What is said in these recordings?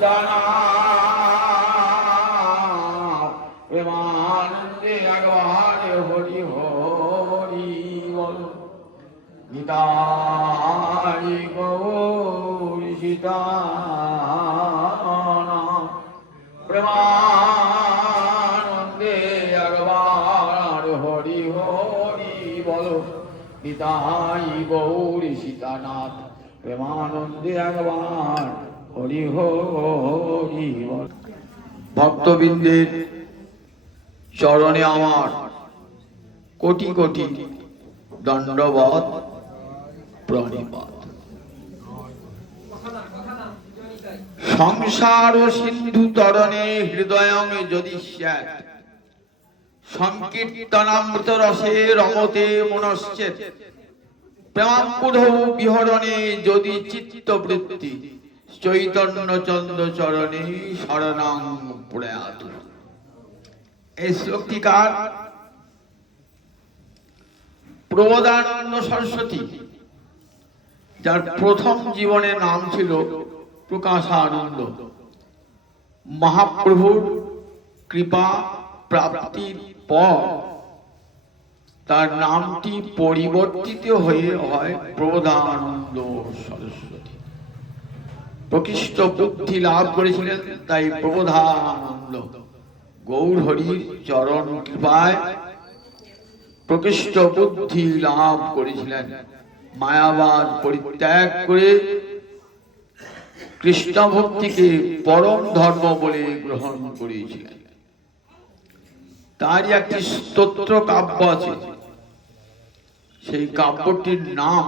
সীতানাথ প্রেমানন্দে একবার হরি হরি বল। নিতাই গৌর সীতানাথ প্রেমানন্দে একবার হরি হরি বল। নিতাই গৌর সীতানাথ প্রেমানন্দে একবার হরি হরি বল। ভক্তবৃন্দের চরণে আমার কোটি কোটি দণ্ডবত প্রণিপাত। সংসার সিন্ধু তরণে হৃদয়ং যদি স্যাৎ সংকীর্তনামৃত রসে রমতে মনশ্চেৎ প্রেমাম্বুধৌ বিহরণে যদি চিত্তবৃত্তি চৈতন্য চন্দ্র চরণে শরণাং প্রয়াত। এই শ্লোকটিকার প্রবোধানন্দ সরস্বতী, যার প্রথম জীবনের নাম ছিল প্রকাশানন্দ, মহাপ্রভুর কৃপা প্রাপ্তির পর তার নামটি পরিবর্তিত হয়ে হয় প্রবোধানন্দ সরস্বতী। প্রকৃষ্ট বুদ্ধি লাভ করেছিলেন, তাই প্রবোধানন্দ। গৌর হরির চরণ কৃপায় প্রকৃষ্ট বুদ্ধি লাভ করেছিলেন। মায়াবাদ পরিত্যাগ করে কৃষ্ণ ভক্তিকে পরম ধর্ম বলে গ্রহণ করেছিলেন। তারই একটি স্তোত্র কাব্য আছে, সেই কাব্যটির নাম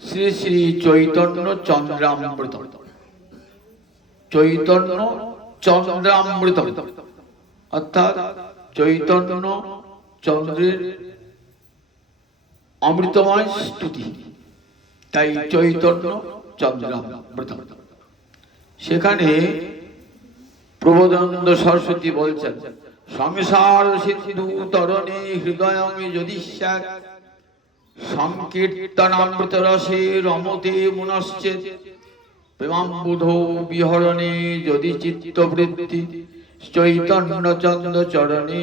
শ্রী শ্রী চৈতন্য চন্দ্রামৃত। চৈতন্য চন্দ্রামৃত অর্থাৎ চৈতন্য চন্দ্রের অমৃতময় স্তুতি, তাই চৈতন্য চন্দ্রামৃত। সেখানে প্রবোধানন্দ সরস্বতী বলছেন, সংসার সিন্ধু তরণে হৃদয়ং যদি স্যাৎ সংকীর্তনামৃত রসে রমতে মনশ্চেৎ প্রেমাম্বুধৌ বিহরণে যদি চিত্তবৃত্তি চৈতন্য চন্দ্র চরণে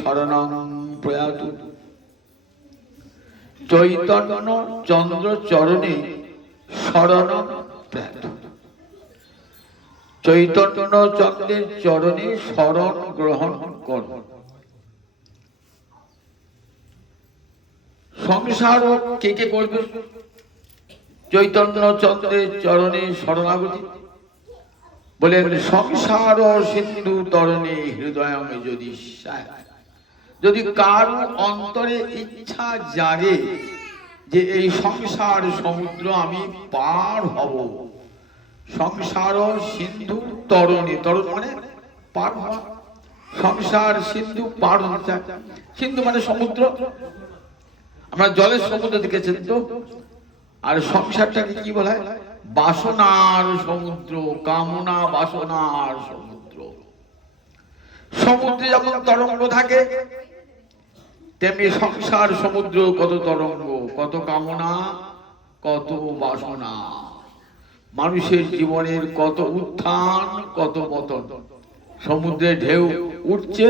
শরণং প্রয়াত। চৈতন্য চন্দ্র চরণে শরণং প্রয়াত। চৈতন্য চন্দ্রের চরণে শরণ গ্রহণ কর। সংসার কে কে করবে চৈতন্য চন্দ্রের চরণে শরণাগতি? বলেন, সংসার সিন্ধু তরণে হৃদয় যদি স্যাৎ। যদি কারো অন্তরে ইচ্ছা জাগে যে এই সংসার সমুদ্র আমি পার হব, সংসার সিন্ধু তরণে, তরণ মানে পার হওয়া, সংসার সিন্ধু পার হতে চায়। সিন্ধু মানে সমুদ্র, আমরা জলের সমুদ্র দেখেছেন তো। আর সংসারটাকে কি বলা হয়? বাসনার সমুদ্র, কামনা বাসনার সমুদ্র। সমুদ্রে যেমন তরঙ্গ থাকে, তেমনি সংসার সমুদ্র কত তরঙ্গ, কত কামনা, কত বাসনা। মানুষের জীবনের কত উত্থান, কত পতন। সমুদ্রে ঢেউ উঠছে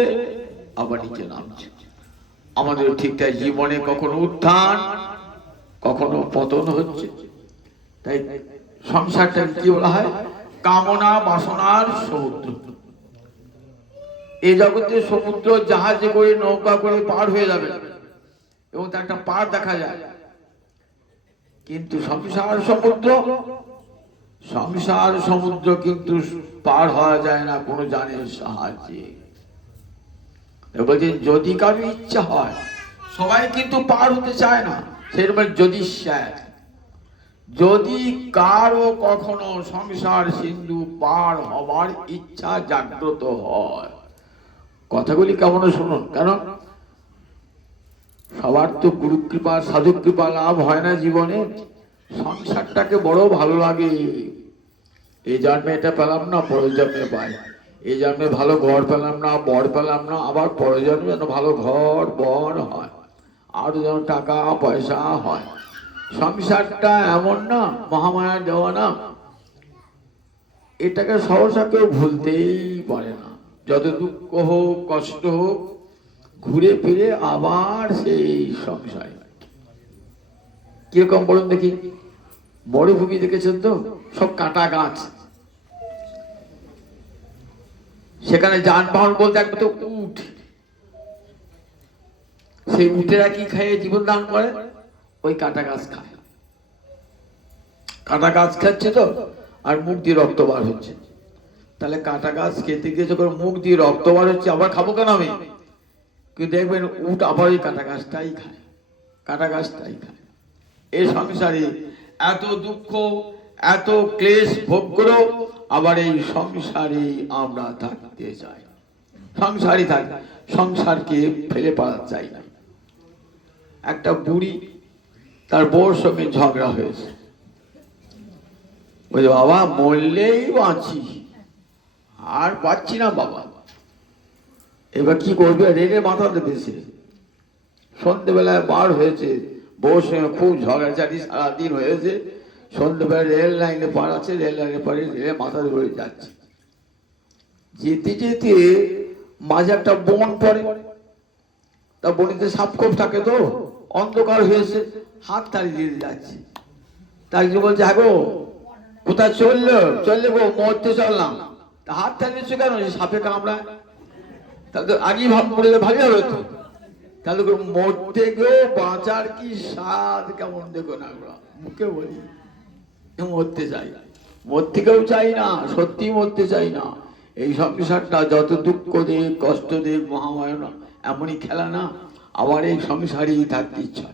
আবার নিচে নামছে। আমাদের ঠিক তাই, জীবনে কখনো উত্থান কখনো পতন হচ্ছে। তাই সংসারটা কি বলা হয়? কামনা বাসনার সমুদ্র। এই জগতে সমুদ্র জাহাজে করে নৌকা করে পার হয়ে যাবে এবং তার একটা পার দেখা যায়, কিন্তু সংসার সমুদ্র কিন্তু পার হওয়া যায় না কোনো যানের সাহায্যে। বলছেন যদি কারো ইচ্ছা হয়, সবাই কিন্তু পার হতে চায় না, সেরকম যদি স্যাৎ, যদি কারো কখনো সংসার সিন্ধু পার হবার ইচ্ছা জাগ্রত হয়, কথাগুলি কেমন শুনুন, কারণ সবার তো গুরু কৃপা সাধু কৃপা লাভ হয় না জীবনে। সংসারটাকে বড় ভালো লাগে, এই জন্মে এটা পেলাম না পরের জন্মে পাই, এই জন্মে ভালো ঘর পেলাম না, বর পেলাম না, আবার পরের জন্মে যেন ভালো ঘর বর হয়, আর যেন টাকা পয়সা হয়। সংসারটা এমন না, মহামায়া দেওয়া না, এটাকে সহসা কেউ ভুলতেই পারে না। যত দুঃখ হোক, কষ্ট হোক, ঘুরে ফিরে আবার সেই সংসার। কিরকম বলুন দেখি? মরুভূমি দেখেছেন তো, সব কাটা গাছ, সেখানে যানবাহন বলতে একবার তো উট। সেই উটেরা কি খায় জীবন দান করে? ওই কাটা গাছ খায়। কাটা গাছ খাচ্ছে তো, আর মুখ দিয়ে রক্ত বার হচ্ছে। তাহলে কাটা গাছ খেতে গিয়ে যখন মুখ দিয়ে রক্ত বার হচ্ছে, আবার খাবো কেন আমি? কিন্তু দেখবেন উট আবার ওই কাটা গাছটাই খায়, কাটা গাছটাই খায়। এই সংসারে এত দুঃখ, এত ক্লেশ ভোগ করো, আবার এই সংসারে আমরা থাকতে চাই। সংসারই থাক, সংসারকে ফেলে পাওয়া যায় না। একটা বুড়ি, তার বউর সঙ্গে ঝগড়া হয়েছে। বলছে, বাবা মরলেই বাঁচি, আর পাচ্ছি না বাবা। এবার কি করবে? রেগে মাথা দিতেছে। সন্ধ্যেবেলায় বার হয়েছে, বউর সঙ্গে খুব ঝগড়াঝাটি সারাদিন হয়েছে। সন্ধ্যেবেলা রেল লাইনে পার আছে, রেল লাইনে পারে রেলে মাথা ধরে যাচ্ছে। যেতে যেতে মাঝে একটা বন পড়ে। তা বনিতে সাপখোপ থাকে তো, অন্ধকার হয়েছে, হাত তাড়ি দিয়ে যাচ্ছে। তাই বলছে, হ্যাঁ গো কোথায় চললো? চললে গো মরতে চললাম। তা হাত তাড়ি দিচ্ছে কেন? সাপে কামড়ায়। তাহলে তো আগেই পড়লে ভালো হবে তো। তাহলে মরতে গেও বাঁচার কি স্বাদ, কেমন দেখো না। মুখে বলি মরতে চাই, মরতে কেউ চাই না, সত্যি মরতে চাই না। এই সংসারটা যত দুঃখ দেব, কষ্ট দেব, মহামায়া এমনই খেলা না। আবার এই সংসারেই থাকতে ইচ্ছা।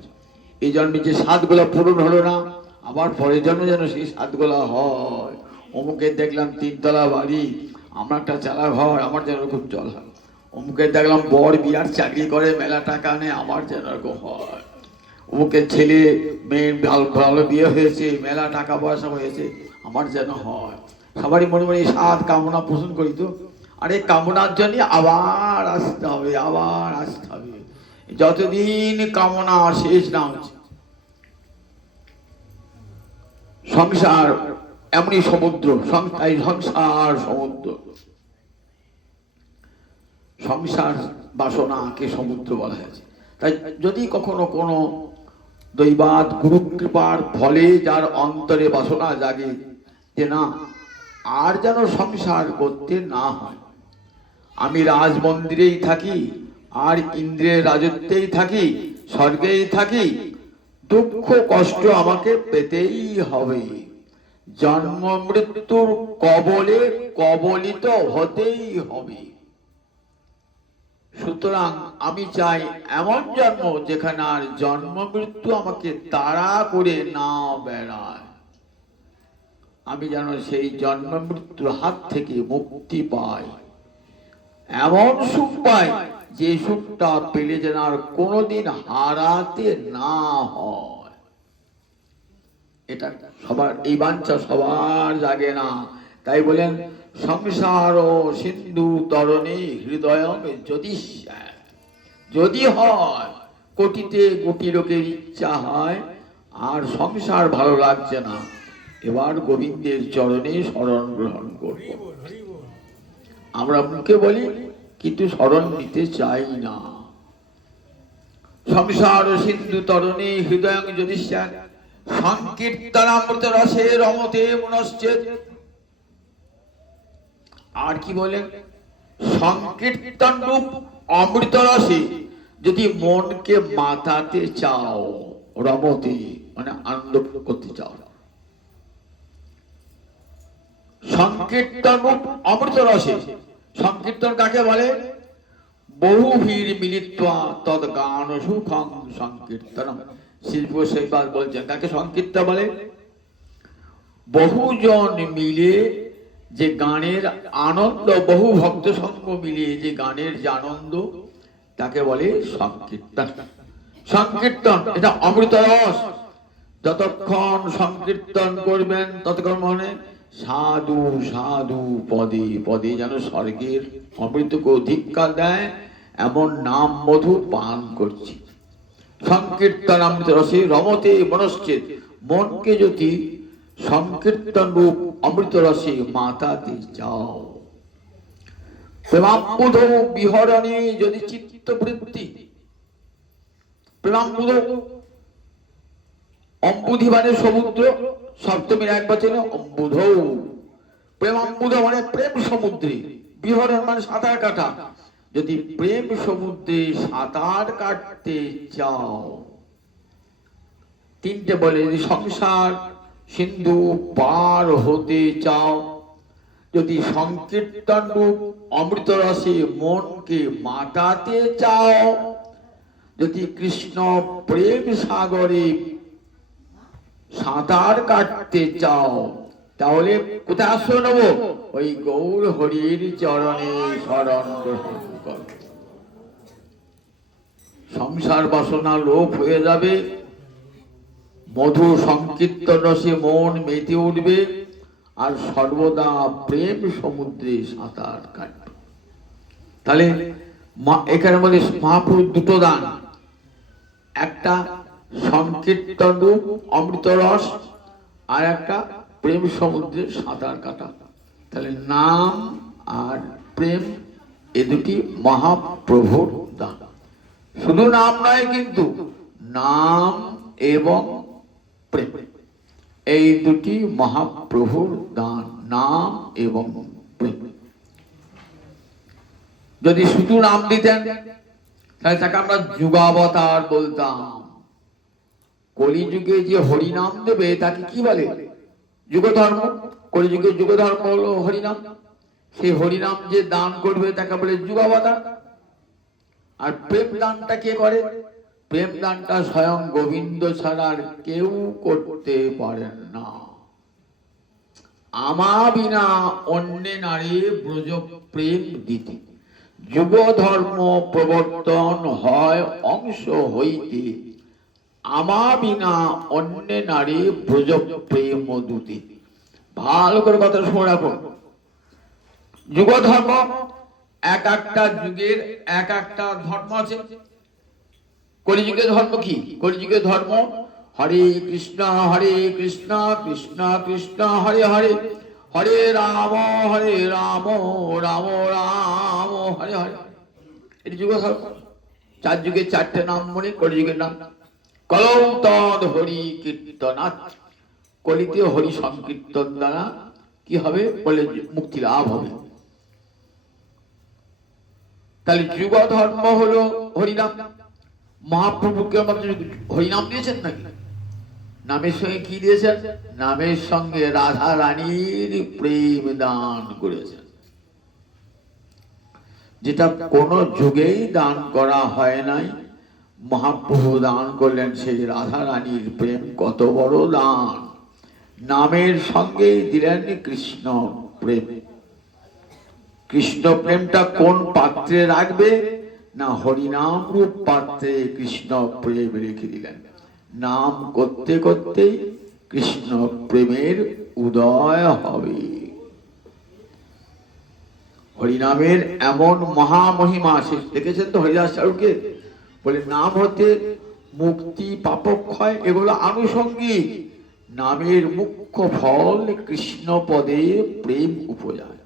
এই জন্মে যে স্বাদগুলা পূরণ হলো না, আবার পরের জন্মে যেন সেই স্বাদগুলা হয়। অমুকের দেখলাম 3 তলা বাড়ি, আমার একটা চালা ঘর, আমার যেন খুব চল হয়। অমুকের দেখলাম বর বিরাট চাকরি করে, মেলা টাকা নেই, আমার যেন এরকম হয়। অমুকের ছেলে মেয়ের ভালো বিয়ে হয়েছে, মেলা টাকা পয়সা হয়েছে, আমার যেন হয়। সবারই মনে মনে স্বাদ কামনা পোষণ করি তো। আর এই কামনার জন্য আবার আসতে হবে, আবার আসতে হবে, যতদিন কামনা শেষ না হচ্ছে। সংসার এমনই সমুদ্র, সংসার সমুদ্র। সংসার বাসনাকে সমুদ্র বলা হয়েছে। তাই যদি কখনো কোনো দৈবাৎ গুরু কৃপার ফলে যার অন্তরে বাসনা জাগে যে না, আর যেন সংসার করতে না হয়, আমি রাজমন্দিরেই থাকি, আর ইন্দ্রের রাজত্বেই থাকি, স্বর্গেই থাকি, দুঃখ কষ্ট আমাকে পেতেই হবে, জন্ম মৃত্যুর কবলে কবলিত হতেই হবে। সুতরাং আমি চাই এমন জন্ম যেখানে আর জন্ম মৃত্যু আমাকে তাড়া করে না বেড়ায়। আমি যেন সেই জন্ম মৃত্যুর হাত থেকে মুক্তি পাই, এমন সুখ পাই যে সুখটা পেলে যেন আর কোনোদিন হারাতে না হয়। এটা সবার, এই বাঞ্ছা সবার জাগে না। তাই বলেন, সংসার ও সিন্ধু তরণে হৃদয় যদি হয়, কোটিতে কোটি লোকের ইচ্ছা হয় আর সংসার ভালো লাগছে না, এবার গোবিন্দের চরণে শরণ গ্রহণ করব। আমরা মুখে বলি কিন্তু শরণ নিতে চাই না। সংসার সিন্ধু তরণে হৃদয় যদি সংকীর্তনামৃত রসে রমতে মনশ্চেদ। আর কি বলেন? সংকীর্তন রূপ অমৃত রসে যদি মনকে মাতাতে চাও, রমতে মানে আনন্দ করতে চাও। সংকীর্তন রূপ অমৃত রসে, সংকীর্তন কাকে বলে? বহু ভিড় মিলিত্বা তদ গান সুখং সংকীর্তনম। শিল্প শৈবাল বলছেন কাকে সংকীর্তন বলে? বহুজন মিলে যে গানের আনন্দ, বহু ভক্ত সঙ্গ মিলিয়ে যে গানের যে আনন্দ, তাকে বলে সংকীর্তন। সংকীর্তন এটা অমৃত রস। যতক্ষণ সংকীর্তন করবেন ততক্ষণ মনে সাধু সাধু পদে পদে যেন স্বর্গের অমৃতকে অধিকার দেয় এমন নাম মধু পান করছি। সংকীর্তন অমৃত রসে রমতে মনশ্চেদ। মনকে যদি সংকীর্তন রূপ অমৃত রসে মাতাতে যাও। প্রেমাম্বুধ বিহরণে যদি চিত্তবৃত্তি, প্রেমাম্বুধ অম্বুধি মানে সমুদ্র, সপ্তমীর এক বচনে অম্বুধ। প্রেমাম্বুধ মানে প্রেম সমুদ্রে, বিহরণ মানে সাঁতার কাটা। যদি প্রেম সমুদ্রে সাঁতার কাটতে চাও, তিনটে বলে, যদি সংসার সিন্ধু পার হতে চাও, যদি সংকীর্তন রূপ অমৃত রসে মনকে মাতাতে চাও, যদি কৃষ্ণ প্রেম সাগরে সাঁতার কাটতে চাও, তাহলে কোথায় আশ্রয় নেব? ওই গৌর হরির চরণে শরণ গ্রহণ কর। সংসার বাসনা লোপ হয়ে যাবে, মধু সংকীর্তন রসে মন মেতে উঠবে, আর সর্বদা প্রেম সমুদ্রে সাঁতার কাটবে। তাহলে এখানে বলে মহাপ্রভু দুটো দান, একটা সংকীর্তন রূপ অমৃত রস, আর একটা প্রেম সমুদ্রে সাঁতার কাটা। তাহলে নাম আর প্রেম এ দুটি মহাপ্রভুর দান। শুধু নাম নয়, কিন্তু নাম এবং প্রেম এই দুটি মহাপ্রভুর দান, নাম এবং প্রেম। যদি শুধু নাম দিতেন তাহলে তাকে আমরা যুগাবতার বলতাম। কলিযুগে যে হরিনাম দেবে তাকে কি বলে? যুগধর্ম। কলিযুগে যুগধর্ম হলো হরিনাম। সেই হরিনাম যে দান করবে তাকে বলে যুগাবতার। আর প্রেম দানটা কে করে? প্রেম দানটা স্বয়ং গোবিন্দ ছাড়া আর কেউ করতে পারেন না। আমা বিনা অন্যে নারী ব্রজ প্রেম দিতে, যুগ ধর্ম প্রবর্তন হয় অংশ হইতে, আমা বিনা অন্যে নারী ব্রজ প্রেম দুতে। ভালো করে কথা শুনে রাখো। যুগ ধর্ম, এক একটা যুগের এক একটা ধর্ম আছে। কলিযুগের ধর্ম কি? কলিযুগের ধর্ম হরে কৃষ্ণ কৃষ্ণ কৃষ্ণ হরে হরে, হরে রাম রাম রাম হরে হরে। এটি যুগ ধর্ম। চার যুগে চারটে নাম মনে, কলিযুগের নাম। কলৌ তদ হরি কীর্তনাৎ, কলিতে হরি সংকীর্তন দ্বারা কি হবে? বলে মুক্তি লাভ হবে। তাহলে যুগ ধর্ম হলো হরিনাম। মহাপ্রভুকে হরিনাম দিয়েছেন নাকি? নামের সঙ্গে কি দিয়েছেন? নামের সঙ্গে রাধা রানীর প্রেম দান করেছেন, যেটা কোন যুগেই দান করা হয় নাই। মহাপ্রভু দান করলেন সেই রাধা রানীর প্রেম। কত বড় দান! নামের সঙ্গেই দিলেন কৃষ্ণ প্রেম। কৃষ্ণ প্রেমটা কোন পাত্রে রাখবে না? হরিনাম রূপ পাত্রে কৃষ্ণ প্রেম রেখে দিলেন। নাম করতে করতেই কৃষ্ণ প্রেমের উদয় হবে। হরিনামের এমন মহামহিমা। শেষ দেখেছেন তো হরিদাস ঠাকুরকে বলে, নাম হতে মুক্তি পাপক্ষয় এগুলো আনুষঙ্গিক, নামের মুখ্য ফল কৃষ্ণ পদে প্রেম উপজায়।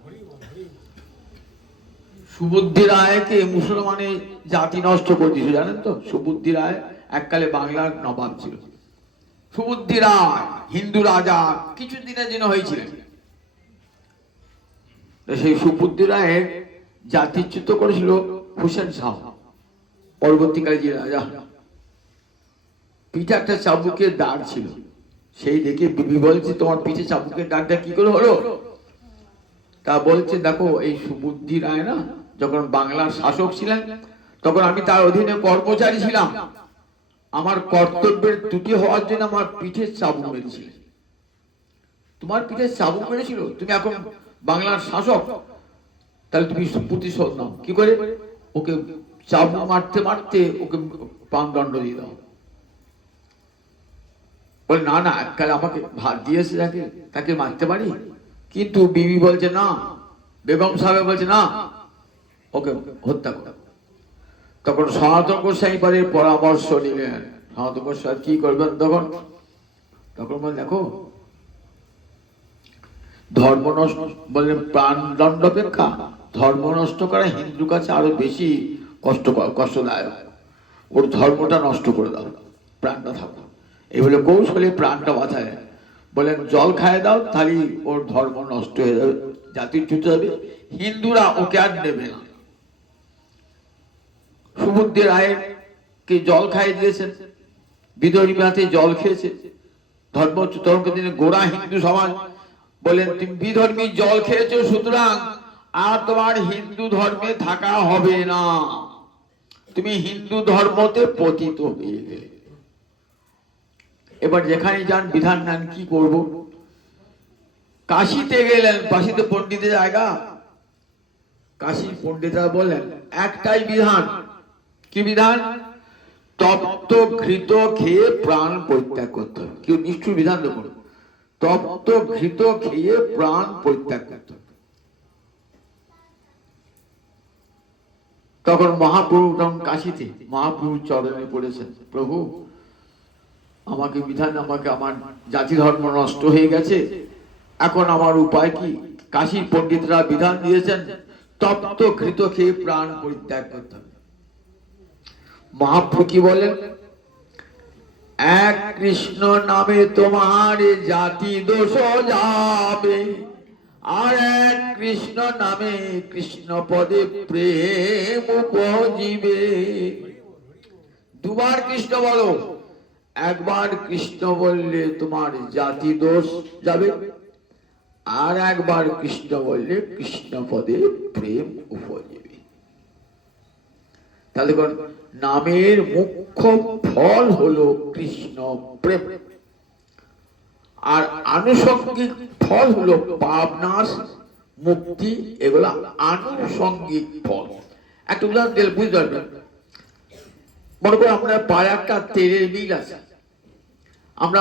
সুবুদ্ধি রায়কে মুসলমানে জাতি নষ্ট করে দিয়েছে, জানেন তো? সুবুদ্ধি রায় এককালে বাংলার নবাব ছিল। সুবুদ্ধি রায় হিন্দু রাজা কিছুদিনের জন্য হয়েছিলেন। সেই সুবুদ্ধি রায়ের জাতিচ্যুত করেছিল হুসেন শাহ, পরবর্তীকালে যে রাজা। পিঠে একটা চাবুকের দাগ ছিল, সেই দেখে বিবি বলছে, তোমার পিঠে চাবুকের দাগটা কি করে হলো? তা বলছে, দেখো এই সুবুদ্ধি রায় না যখন বাংলার শাসক ছিলেন, তখন আমি তার অধীনে কর্মচারী ছিলাম। আমার কর্তব্যের ত্রুটি হওয়ার জন্য আমার পিঠে চাবুক মেরেছিল। তোমার পিঠে চাবুক মেরেছিল, তুমি এখন বাংলার শাসক, তাহলে তুমি প্রতিশোধ নাও। কি করে? ওকে চাবুক মারতে মারতে ওকে প্রাণদণ্ড দিয়ে দাও। বলে, না না, এককালে আমাকে ভাত দিয়েছে, তাকে মারতে পারি। কিন্তু বিবি বলছে না, বেগম সাহেব বলছে না, ওকে হত্যা করো। তখন সনাতন গোস্বামী পারের পরামর্শ নিলেন। সনাতন গোস্বামী কি করবেন তখন? তখন বলে, দেখো ধর্ম নষ্ট বলে প্রাণদণ্ড অপেক্ষা ধর্ম নষ্ট করা হিন্দুর কাছে আরো বেশি কষ্টদায়ক। ওর ধর্মটা নষ্ট করে দাও, প্রাণটা থাকো। এই বলে কৌশলে প্রাণটা বাঁচায়। বলেন জল খায় দাও, তাহলে ওর ধর্ম নষ্ট হয়ে যাবে, জাতির চুতে যাবে, হিন্দুরা ওকে আর নেবে না। সমুদ্রের রায়ের কে জল খাইয়ে দিয়েছেন, বিধর্মীতে জল খেয়েছে। ধর্ম তখনকার দিনে গোড়া হিন্দু সমাজ বলেন তুমি বিধর্মী জল খেয়েছো, সুতরাং আর তোমার হিন্দু ধর্মে থাকা হবে না, তুমি হিন্দু ধর্মতে পতিত হয়ে গেলে। এবার যেখানে যান বিধান নেন, কি করব? কাশিতে গেলেন, কাশিতে পণ্ডিতের জায়গা। কাশী পণ্ডিতরা বললেন একটাই বিধান। কি বিধান? তপ্ত ঘৃত খেয়ে প্রাণ পরিত্যাগ করতে হবে। কেউ নিষ্ঠুর বিধান দেখুন, তপ্ত ঘৃত খেয়ে প্রাণ পরিত্যাগ করতে হবে। তখন মহাপ্রভু কাশীতে মহাপ্রভু চরণে পড়েছেন, প্রভু আমাকে বিধান, আমাকে আমার জাতি ধর্ম নষ্ট হয়ে গেছে, এখন আমার উপায় কি? কাশী পণ্ডিতরা বিধান দিয়েছেন তপ্ত ঘৃত খেয়ে প্রাণ পরিত্যাগ করতে হবে। মহাপ্রভু কি বলেন? এক কৃষ্ণ নামে তোমার জাতি দোষ যাবে, আর এক কৃষ্ণ নামে কৃষ্ণ পদে প্রেম উপজিবে। দুবার কৃষ্ণ বলো, একবার কৃষ্ণ বললে তোমার জাতি দোষ যাবে, আর একবার কৃষ্ণ বললে কৃষ্ণ পদে প্রেম উপজিবে। তাহলে নামের মুখ্য ফল হলো কৃষ্ণ প্রেম, আর আনুষঙ্গিক ফল হলো পাপনাশ, মুক্তি। এগুলো আনুষঙ্গিক ফল। একটা উদাহরণ দিলে বুঝতে পারবেন। মনে করো আমরা পায়ে একটা তেলের মিল আছে, আমরা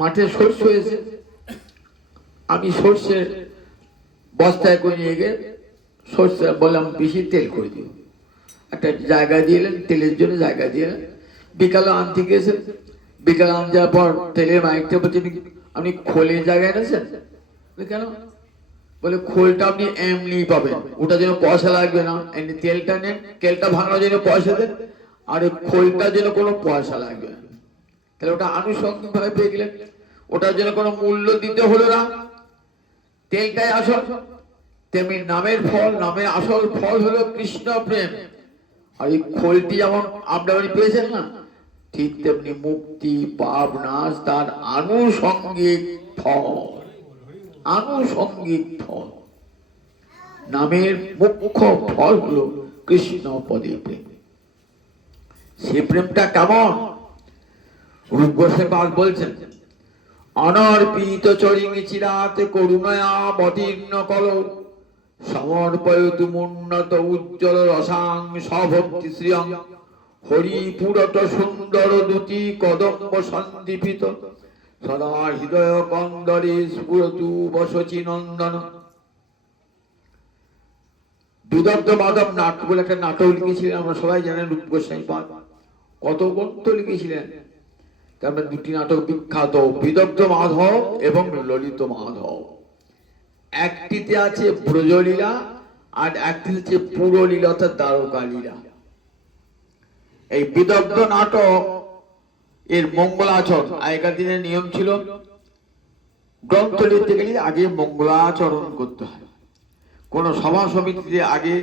মাঠে সর্ষে হয়েছে, আমি সর্ষের বস্তায় করে নিয়ে গিয়ে সর্ষে বললাম বেশি তেল করে দিও, একটা জায়গা দিলেন, তেলের জন্য জায়গা দিলেন। বিকালে আনতে গিয়েছেন, বিকালে আন যাওয়ার পর তেলের মাইকটা বলছে আপনি খোলের জায়গায় এনেছেন। কেন? বলে খোলটা আপনি এমনি পাবেন, ওটা যেন পয়সা লাগবে না, এমনি তেলটা নেন, তেলটা ভাঙানোর জন্য পয়সা দেন, আর ওই খোলটার জন্য কোনো পয়সা লাগবে না। তাহলে ওটা আনুষঙ্গিক ভাবে পেয়ে গেলেন, ওটার জন্য কোনো মূল্য দিতে হলো না, তেলটাই আসল। তেমনি নামের ফল, নামের আসল ফল হলো কৃষ্ণ প্রেম। আর এই খোলটি যেমন আপনি পেয়েছেন না, ঠিক তেমনি মুক্তি, পাপ নাশ তার আনুষঙ্গিক ফল। আনুষঙ্গিক ফল, নামের মুখ্য ফল হলো কৃষ্ণ পদে প্রেম। সে প্রেমটা কেমন? রূপ গোস্বামী বলছেন, অনর্পিত চরিণী চিরাতে করুণয়া অবতীর্ণ কল, সমর্পয়তু মুন্নত উজ্জ্বল রসাং সভক্তি শ্রিয়ং, হরিপুরত সুন্দর দুতি কদম্ব সন্দীপিত, সদা হৃদয় কন্দরে স্ফুরতু বসচি নন্দন। বিদগ্ধ মাধব নাটক বলে একটা নাটক লিখেছিলেন, আমরা সবাই জানেন রূপ গোস্বামী পাদ কত গ্রন্থ লিখেছিলেন। তারপরে দুটি নাটক বিখ্যাত, বিদগ্ধ মাধব এবং ললিত মাধব। একটিতে আছে ব্রজলীলা, আর একটি হচ্ছে পুরলীলা অর্থাৎ দ্বারকা লীলা। এই বিদগ্ধ নাটক এর মঙ্গলাচরণ, আগেকার দিনের নিয়ম ছিল গ্রন্থ লিখতে গেলে আগে মঙ্গলাচরণ করতে হয়। কোন সভা সমিতিতে আগে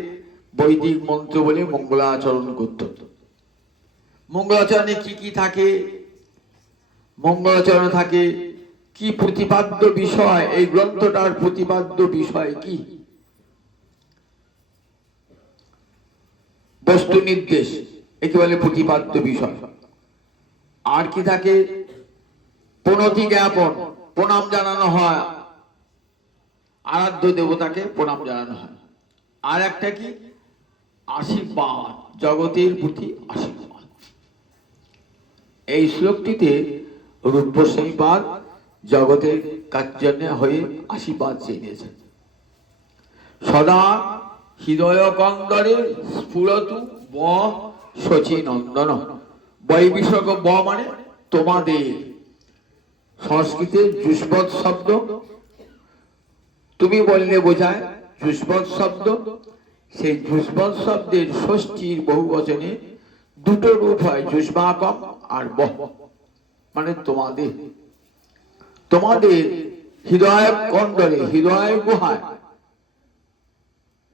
বৈদিক মন্ত্র বলে মঙ্গলাচরণ করতে হতো। মঙ্গলাচরণে কি কি থাকে? মঙ্গলাচরণে থাকে কি প্রতিপাদ্য বিষয়, এই গ্রন্থটার প্রতিপাদ্য বিষয় কি, বস্তু নির্দেশ, একে বলে প্রতিপাদ্য বিষয়। আর কি থাকে? প্রণতি জ্ঞাপন, প্রণাম জানানো হয়, আরাধ্য দেবতাকে প্রণাম জানানো হয়। আর একটা কি? আশীর্বাদ, জগতের প্রতি আশীর্বাদ। এই শ্লোকটিতে রূপ গোস্বামী পাদ জগতের জন্য হয়ে আশীর্বাদ চেয়ে নিয়েছেন। সদা হৃদয় কন্দরে স্ফুরতু ব শচী নন্দন। বৈ বিসর্গ ব মানে তোমাদের, সংস্কৃতে যুষ্পদ শব্দ, তুমি বললে বোঝায় যুষ্মৎ শব্দ। সেই যুষ্মৎ শব্দের ষষ্ঠীর বহু বচনে দুটো রূপ হয়, যুষ্মাকম আর বহ, মানে তোমাদের। তোমাদের হৃদয় কন্দরে, হৃদয় গুহায়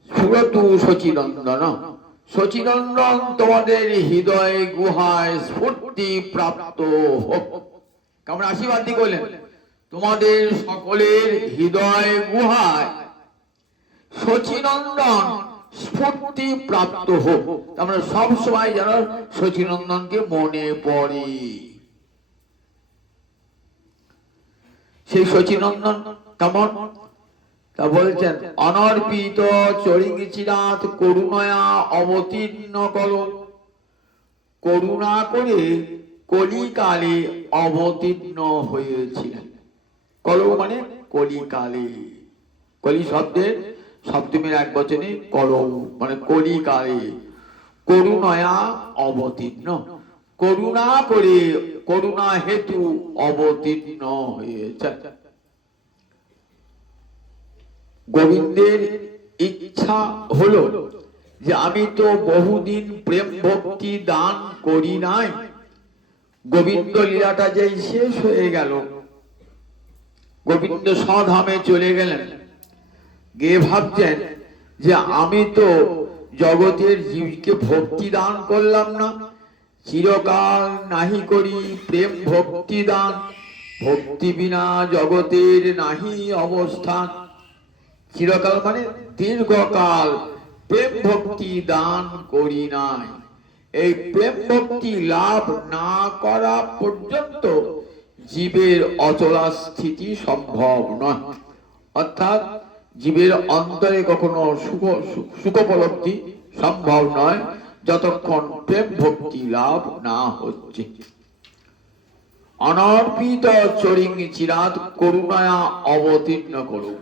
সুরতু শচীনন্দন, শচীনন্দন তোমাদের হৃদয় গুহায় স্ফূর্তি প্রাপ্ত হোক। কেমন আশীর্বাদ দিয়ে বললেন, তোমাদের সকলের হৃদয় গুহায় শচীনন্দন স্ফূর্তি প্রাপ্ত হোক। আমরা সব সময় যেন শচীনন্দনকে মনে পড়ে। সেই শচীনন্দন কেমন তা বলছেন, অনর্পিত চরিচিরাত করুণয়া অবতীর্ণ করো, করুণা করে কলিকালে অবতীর্ণ হয়েছিলেন। কল মানে কলিকালে, কলি শব্দের সপ্তমীর এক বচনে কল মানে কলিকালে, করুণয়া অবতীর্ণ, করুণা করে, করুণা হেতু অবতীর্ণ হয়েছেন। গোবিন্দের ইচ্ছা হলো যে আমি তো বহুদিন প্রেম ভক্তি দান করি নাই, গোবিন্দ লীলাটা যেই শেষ হয়ে গেল, গোবিন্দ স্বধামে চলে গেলেন, গিয়ে ভাবছেন যে আমি তো জগতের জীবকে ভক্তি দান করলাম না, চিরকাল নাহি করি প্রেম ভক্তি দান, ভক্তি বিনা জগতের নাহি অবস্থান। চিরকাল মানে দীর্ঘকাল প্রেম ভক্তি দান করি নাই। এই প্রেম ভক্তি লাভ না করা পর্যন্ত জীবের অচলা স্থিতি সম্ভব নয়। অর্থাৎ জীবের অন্তরে কখনো সুখোপলব্ধি সম্ভব নয় যতক্ষণ প্রেম ভক্তি লাভ না হচ্ছে। অনর্পিত চরিং চিরাত করুণায়া অবতীর্ণ করুন।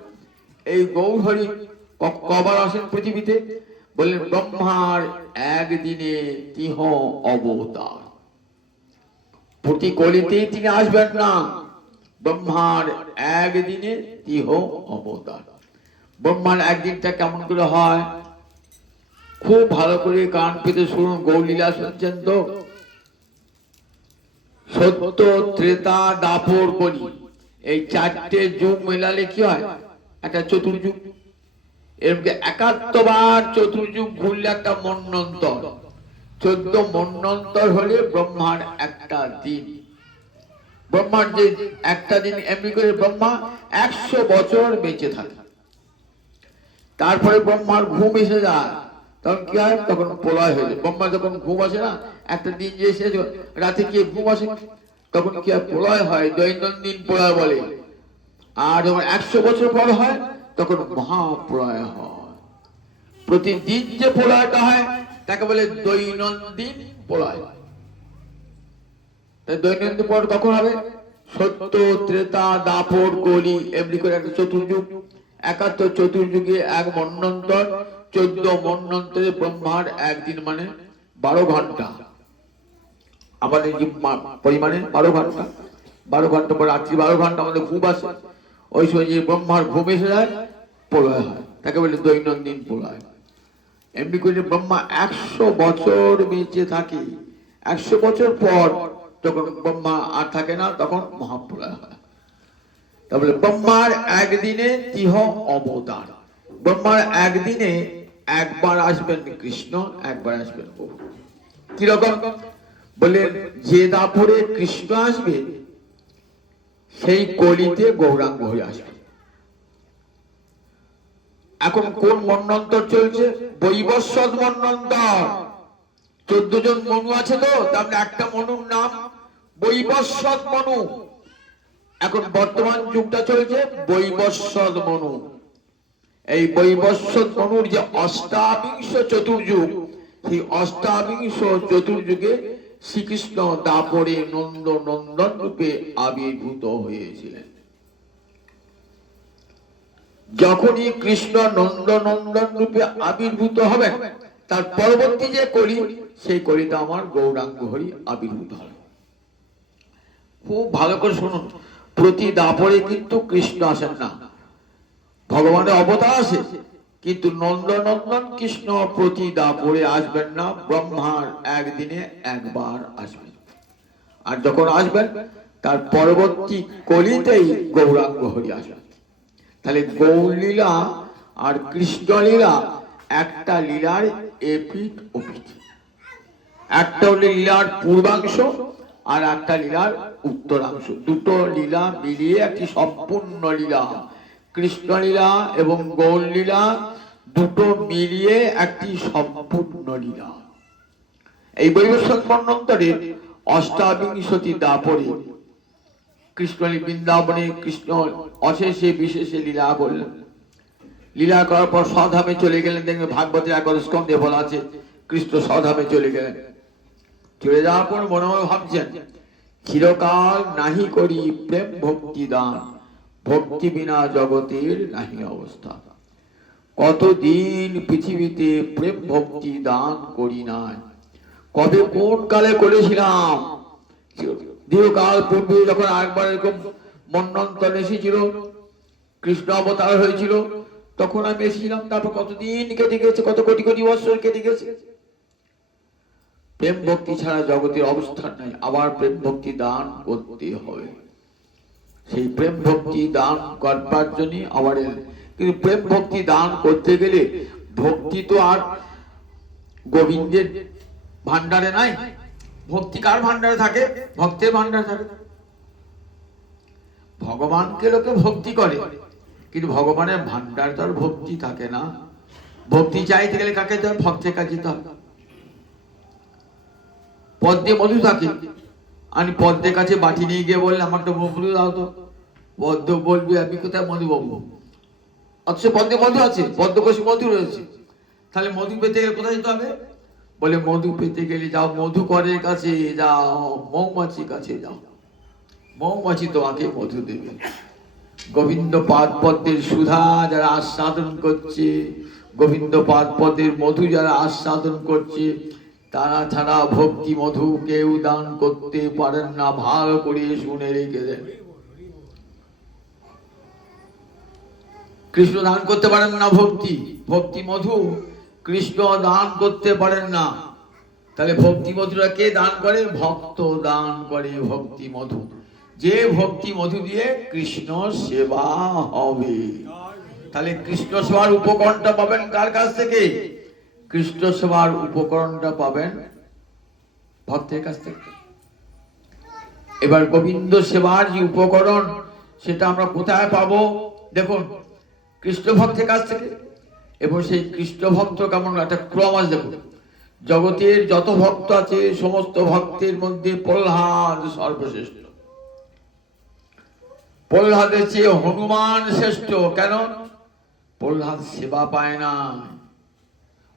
এই গৌহরি কবার আসেন পৃথিবীতে? বললেন ব্রহ্মার একদিনে তিহ অবতার। প্রতি কলিতেই তিনি আসবেন না, ব্রহ্মার একদিনে তিহ অবতার। ব্রহ্মার একদিনটা কেমন করে হয়? খুব ভালো করে কান পেতে শুনুন, গৌলীলা শুনছেন তো? সত্য, ত্রেতা, দাপর, কলি, এই চারটে যুগ মেলালে কি হয়? একটা চতুর্যুগ। এরকম 71 বার চতুর্যুগ ঘুরলে একটা মন্বন্তর, 14 মন্বন্তর হলে ব্রহ্মার একটা দিন। ব্রহ্মার যে একটা দিন, এমনি করে ব্রহ্মা 100 বছর বেঁচে থাকে। তারপরে ব্রহ্মার ঘুম এসে যায়, তখন কি হয়? তখন প্রলয় হয়ে যায়। ব্রহ্মা যখন ঘুম আসে না, একটা দিন যে শেষ রাতে কি ঘুম আসে, তখন কি হয়? প্রলয় হয়, দৈনন্দিন প্রলয় বলে। আর যখন 100 বছর পর হয় তখন মহাপ্রলয় হয়। প্রতিদিন যে প্রলয়টা হয় তাকে বলে দৈনন্দিন প্রলয়। দৈনন্দিন পর কখন হবে? সত্য, ত্রেতা, দাপর, কলি, এমনি করে একটা চতুর্যুগ। 71 চতুর্যুগে এক মন্বন্তর, 14 মন্বন্তরে ব্রহ্মার একদিন মানে 12 ঘন্টা। আমাদের পরিমাণে 12 ঘন্টা, 12 ঘন্টা পর রাত্রি 12 ঘন্টা আমাদের ঘুম আসে। ওই সময় যে ব্রহ্মার ঘুম এসে যায়, প্রলয় হয়, তাকে বলে দৈনন্দিন প্রলয়। এমনি করে ব্রহ্মা 100 বছর বেঁচে থাকে। 100 বছর পর যখন ব্রহ্মা আর থাকে না, তখন মহাপ্রলয় হয়। তাহলে ব্রহ্মার একদিনে তিহ অবতার। ব্রহ্মার একদিনে একবার আসবেন কৃষ্ণ, একবার আসবেন প্রভু। কিরকম বললেন? যে দাপরে কৃষ্ণ আসবে, সেই কলিতে গৌরাঙ্গ হয়ে আসবে। এখন কোন মন্বন্তর চলছে? বৈবস্বত মন্বন্তর। 14 জন মনু আছে তো, তার একটা মনুর নাম বৈবস্বত মনু। এখন বর্তমান যুগটা চলছে বৈবস্বত মনু। এই বৈবস্বত মনুর যে অষ্টাবিংশ চতুর্যুগ, সেই অষ্টাবিংশ চতুর্যুগে শ্রীকৃষ্ণ দাপরে নন্দ নন্দন রূপে আবির্ভূত হয়েছিলেন। যখনই কৃষ্ণ নন্দ নন্দন রূপে আবির্ভূত হবেন, তার পরবর্তী যে কলি, সেই কলিটা আমার গৌরাঙ্গ হরি আবির্ভূত হবে। খুব ভালো করে শুনুন, প্রতি দাপরে কিন্তু কৃষ্ণ আসেন না। ভগবানের অবতার আছে, কিন্তু নন্দনন্দন কৃষ্ণ প্রতি দাপরে আসবেন না, ব্রহ্মার একদিনে একবার আসবেন। আর যখন আসবেন তার পরবর্তী কলিতেই গৌরাঙ্গ হরি আসবেন। তাহলে গৌরলীলা আর কৃষ্ণলীলা একটা লীলার এপিঠ ওপিঠ, একটা হলো লীলার পূর্বাংশ আর একটা লীলার উত্তরাংশ। দুটো লীলা মিলিয়ে একটি সম্পূর্ণ লীলা। কৃষ্ণলীলা এবং গৌরলীলা দুটো মিলিয়ে একটি সম্পূর্ণ লীলা। এই বৈবস্বত মন্বন্তরে অষ্টাবিংশতি দাপরে কৃষ্ণ বৃন্দাবনে কৃষ্ণ অশেষে বিশেষে লীলা করলেন। লীলা করার পর স্বধামে চলে গেলেন। দেখবে ভাগবতের একাদশ স্কন্ধে বলা আছে কৃষ্ণ স্বধামে চলে গেলেন। চলে যাওয়ার পর মনে মনে ভাবছেন, চিরকাল নাহি করি প্রেম ভক্তি দান, ভক্তি বিনা জগতের নাহি অবস্থা। কতদিন পৃথিবীতে প্রেম ভক্তি দান করি নাই, কবে কোন কালে করেছিলাম। দীর্ঘকাল পূর্বে যখন একবার এরকম মন্বন্তর এসেছিল, কৃষ্ণ অবতার হয়েছিল, তখন আমি এসেছিলাম। তারপর কতদিন কেটে গেছে, কত কোটি কোটি বছর কেটে গেছে। প্রেম ভক্তি ছাড়া জগতের অবস্থান নাই। আবার প্রেম ভক্তি দান করতে হবে। সেই প্রেম ভক্তি দান করবার জন্য আবার, কিন্তু প্রেম ভক্তি দান করতে গেলে ভক্তি তো আর গোবিন্দের ভান্ডারে নাই। ভক্তি কার ভান্ডারে থাকে? ভক্তের ভান্ডারে থাকে। ভগবানকে লোকে ভক্তি করে, কিন্তু ভগবানের ভান্ডার তো আর ভক্তি থাকে না। ভক্তি চাইতে গেলে কাকে যেতে হবে? ভক্তের কাছে যেতে হবে। পদ্মে মধু থাকে, আমি পদ্মের কাছে বাটি নিয়ে গিয়ে বললে আমার তো মধু দাও তো, পদ্ম বলবি আমি কোথায় মধু পাবো? অথচ পদ্মে মধু আছে, পদ্মকোষে মধু রয়েছে। তাহলে মধু পেতে গেলে কোথায় যেতে হবে? বলে মধু পেতে গেলে যাও মধুকরের কাছে যাও, মৌমাছির কাছে যাও, মৌমাছি তোমাকে মধু দেবে। গোবিন্দ পাদ পদ্মের সুধা যারা আস্বাদন করছে, গোবিন্দ পাদ পদ্মের মধু যারা আস্বাদন করছে, তারা ছাড়া ভক্তি মধু কেউ দান করতে পারেন না। ভালো করে শুনে রেখে দেন। কৃষ্ণ দান করতে পারেন না ভক্তি, ভক্তি মধু কৃষ্ণ দান করতে পারেন না। তাহলে ভক্তি মধুরা কে দান করে? ভক্ত দান করে ভক্তি মধু। যে ভক্তি মধু দিয়ে কৃষ্ণ সেবা হবে। তাহলে কৃষ্ণ সেবার উপকরণটা পাবেন কার কাছ থেকে? কৃষ্ণ সেবার উপকরণটা পাবেন ভক্তের কাছ থেকে। এবার গোবিন্দ সেবার যে উপকরণ, সেটা আমরা কোথায় পাবো? দেখুন, কৃষ্ণ ভক্তের কাছ থেকে। এবং সেই কৃষ্ণ ভক্ত কেমন একটা ক্রম আছে দেখুন। জগতের যত ভক্ত আছে সমস্ত ভক্তের মধ্যে প্রহ্লাদ সর্বশ্রেষ্ঠ। প্রহ্লাদের চেয়ে হনুমান শ্রেষ্ঠ। কেন? প্রহ্লাদ সেবা পায় না,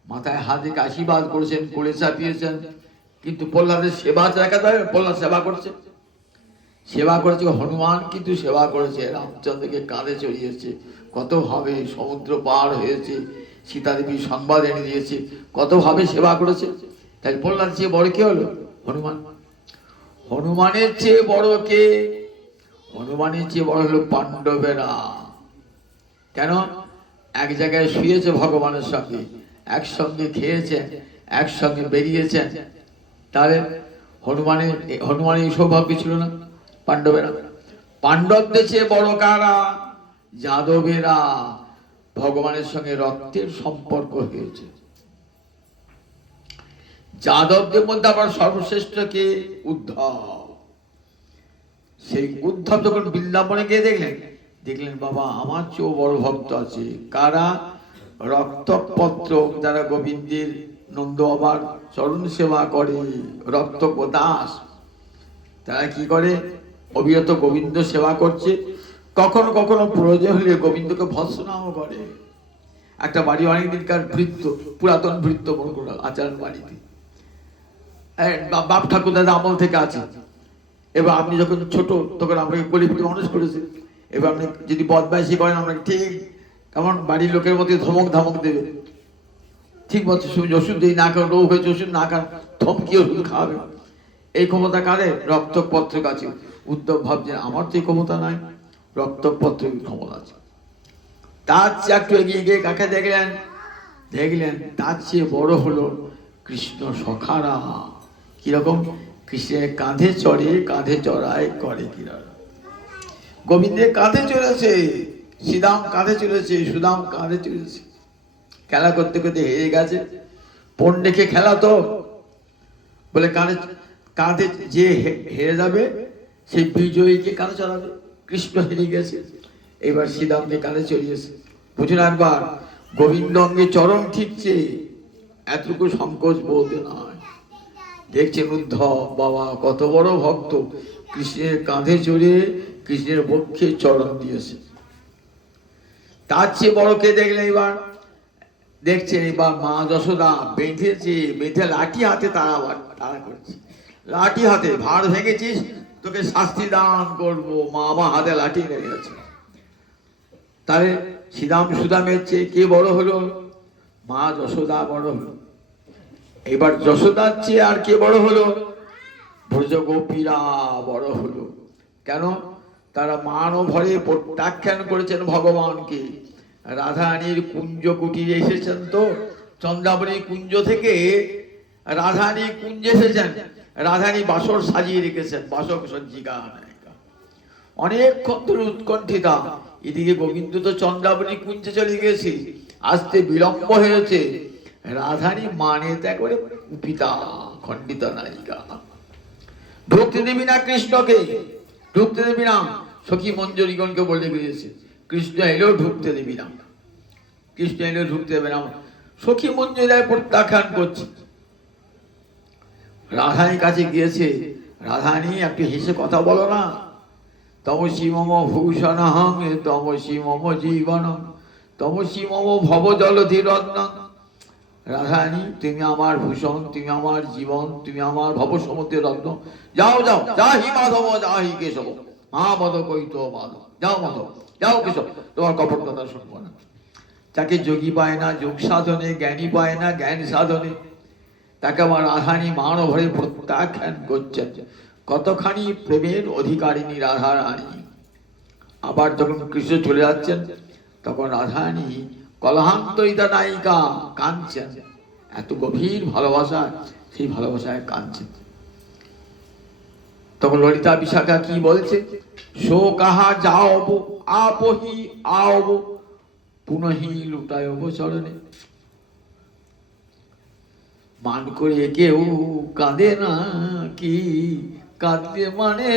মাথায় হাত রেখে আশীর্বাদ করেছেন, কোলে চাপিয়েছেন, কিন্তু প্রহ্লাদের সেবা দেখাতে হবে। প্রহ্লাদ সেবা করছে, সেবা করেছে। হনুমান কিন্তু সেবা করেছে, রামচন্দ্রকে কাঁধে চড়িয়েছে, কত ভাবে সমুদ্র পার হয়েছে, সীতা দেবী সংবাদ এনে দিয়েছে, কত ভাবে সেবা করেছে। তাই প্রহ্লাদ চেয়ে বড় কে হলো? হনুমান। হনুমানের চেয়ে বড় কে? হনুমানের চেয়ে বড় হলো পাণ্ডবেরা। কেন? এক জায়গায় শুয়েছে ভগবানের সঙ্গে, একসঙ্গে খেয়েছেন, একসঙ্গে বেরিয়েছেন। তাহলে হনুমানের সৌভাগ্য ছিল না? পাণ্ডবেরা। পাণ্ডবদের চেয়ে বড় কারা? যাদবেরা। ভগবানের সঙ্গে রক্তের সম্পর্ক হয়েছে। যাদবদের মধ্যে আবার সর্বশ্রেষ্ঠ কে? উদ্ধব। সেই উদ্ধব যখন বৃন্দাবনে গিয়ে দেখলেন বাবা আমার চেয়েও বড় ভক্ত আছে। কারা? রক্তপত্র, যারা গোবিন্দের নন্দ বাবার চরণ সেবা করে, রক্তপ দাস। তারা কি করে? অবিরত গোবিন্দ সেবা করছে। কখনো কখনো প্রয়োজন হলে গোবিন্দকে ভৎসনাও করে। একটা বাড়ি অনেকদিনকার ভৃত্য, পুরাতন ভৃত্য মনে করো আচার্য বাড়িতে, বাপ ঠাকুর দাদা আমল থেকে আছে। এবার আপনি যখন ছোট তখন আপনাকে কোলে মানুষ করেছে। এবার আপনি যদি বদমাইশি করেন, আপনাকে ঠিক কেমন বাড়ির লোকের মধ্যে ধমক ধামক দেবে। ঠিক মতো ওষুধ দিয়ে না খান, রোগ হয়েছে ওষুধ না খান, থমকি ওষুধ খাওয়াবে। এই ক্ষমতা কারে? রক্তপত্রের কাছে। উদ্ধব ভাবছেন আমার তো এই ক্ষমতা নাই, রক্তপত্রের ক্ষমতা আছে। তার চেয়ে একটু এগিয়ে গিয়ে কাকে দেখলেন? দেখলেন তার চেয়ে বড় হলো কৃষ্ণ সখারা। কিরকম? কৃষ্ণের কাঁধে চড়ে, কাঁধে চড়াই করে কিরকম। গোবিন্দের কাঁধে চলেছে, শ্রীদাম কাঁধে চলেছে, সুদাম কাঁধে চলেছে। খেলা করতে করতে হেরে গেছে। পণ্ডেকে খেলা তো বলে কাঁধে কাঁধে যে হেরে যাবে সেই বিজয়ীকে কাঁধে চড়াবে। কৃষ্ণ হেরে গেছে, এবার শ্রীদামকে কাঁধে চড়িয়েছে। বুঝুন একবার, গোবিন্দ অঙ্গে চরণ ঠিকছে, এতটুকু সংকোচ বলতে নয়। দেখছেন উদ্ধব বাবা কত বড় ভক্ত, কৃষ্ণের কাঁধে চড়ে কৃষ্ণের বক্ষে চরণ দিয়েছে। তার চেয়ে বড় কে দেখলেন এবার? দেখছেন এবার মা যশোদা বেঁধেছে, বেঁধে লাঠি হাতে তাড়া করছে। লাঠি হাতে, ভাড় ভেঙেছিস তোকে শাস্তি দান করবো। মা আমার হাতে লাঠি লেগে গেছে। তাহলে শ্রীরাম সুদামের চেয়ে কে বড় হলো? মা যশোদা বড় হলো। এবার যশোদার চেয়ে আর কে বড় হলো? ব্রজ গোপীরা বড় হলো। কেন? তারা মান ও ভরে প্রত্যাখ্যান করেছেন ভগবানকে। রাধারানীর কুঞ্জ কুটিরে এসেছেন তো, চন্দ্রাবলী কুঞ্জ থেকে রাধারানী কুঞ্জে এসেছেন। রাধারানী বাসর সাজিয়ে রেখেছেন, বাসক সজ্জিকা অনেকক্ষণ ধরে উৎকণ্ঠিতা। এদিকে গোবিন্দ তো চন্দ্রাবলী কুঞ্জে চলে গেছে, আসতে বিলম্ব হয়েছে। রাধারানী মানে ত্যাগ করে কুপিতা, খণ্ডিত নায়িকা। ঢুকতে দেবী না কৃষ্ণকে, ঢুকতে দেবী না। সখী মঞ্জরীগণকে বলে গিয়েছে কৃষ্ণ এলেও ঢুকতে দেবী না, কৃষ্ণ এলেও ঢুকতে দেবে না। সখী মঞ্জরীরা প্রত্যাখ্যান করছে। রাধারানীর কাছে গিয়েছে, রাধারানী একটু হেসে কথা বলো না। তমসি মম ভূষণহং তমসি মম জীবনং তমসি মম ভব জলধি রত্নং। রাধারানী তুমি আমার ভূষণ, তুমি আমার জীবন, তুমি আমার ভব সমুদ্রের রত্ন। যাও যাও, যাহি মাধব যাহি কেশব মহামদ কৈত মাধব। যাও মাধব, যাও কেশব, তোমার কপট কথা শুনবো না। তাকে যোগী পায় না যোগ সাধনে, জ্ঞানী পায় না জ্ঞান সাধনে, তাকে আমার রাধারানী মান ভরে প্রত্যাখ্যান করছেন। কতখানি প্রেমের অধিকারিণী রাধারানী। আবার যখন কৃষ্ণ চলে যাচ্ছেন তখন রাধারানী কলহান্তরিতা নায়িকা কাঁদছেন। এত গভীর ভালোবাসা, সেই ভালোবাসায় কাঁদছেন। তখন ললিতা বিশাখা কি বলছে? সো কাহা যাওব আপহি আওব পুনহি লুটায়ব চরণে। মান করে কেউ কাঁদে না কি, কাঁদতে মানে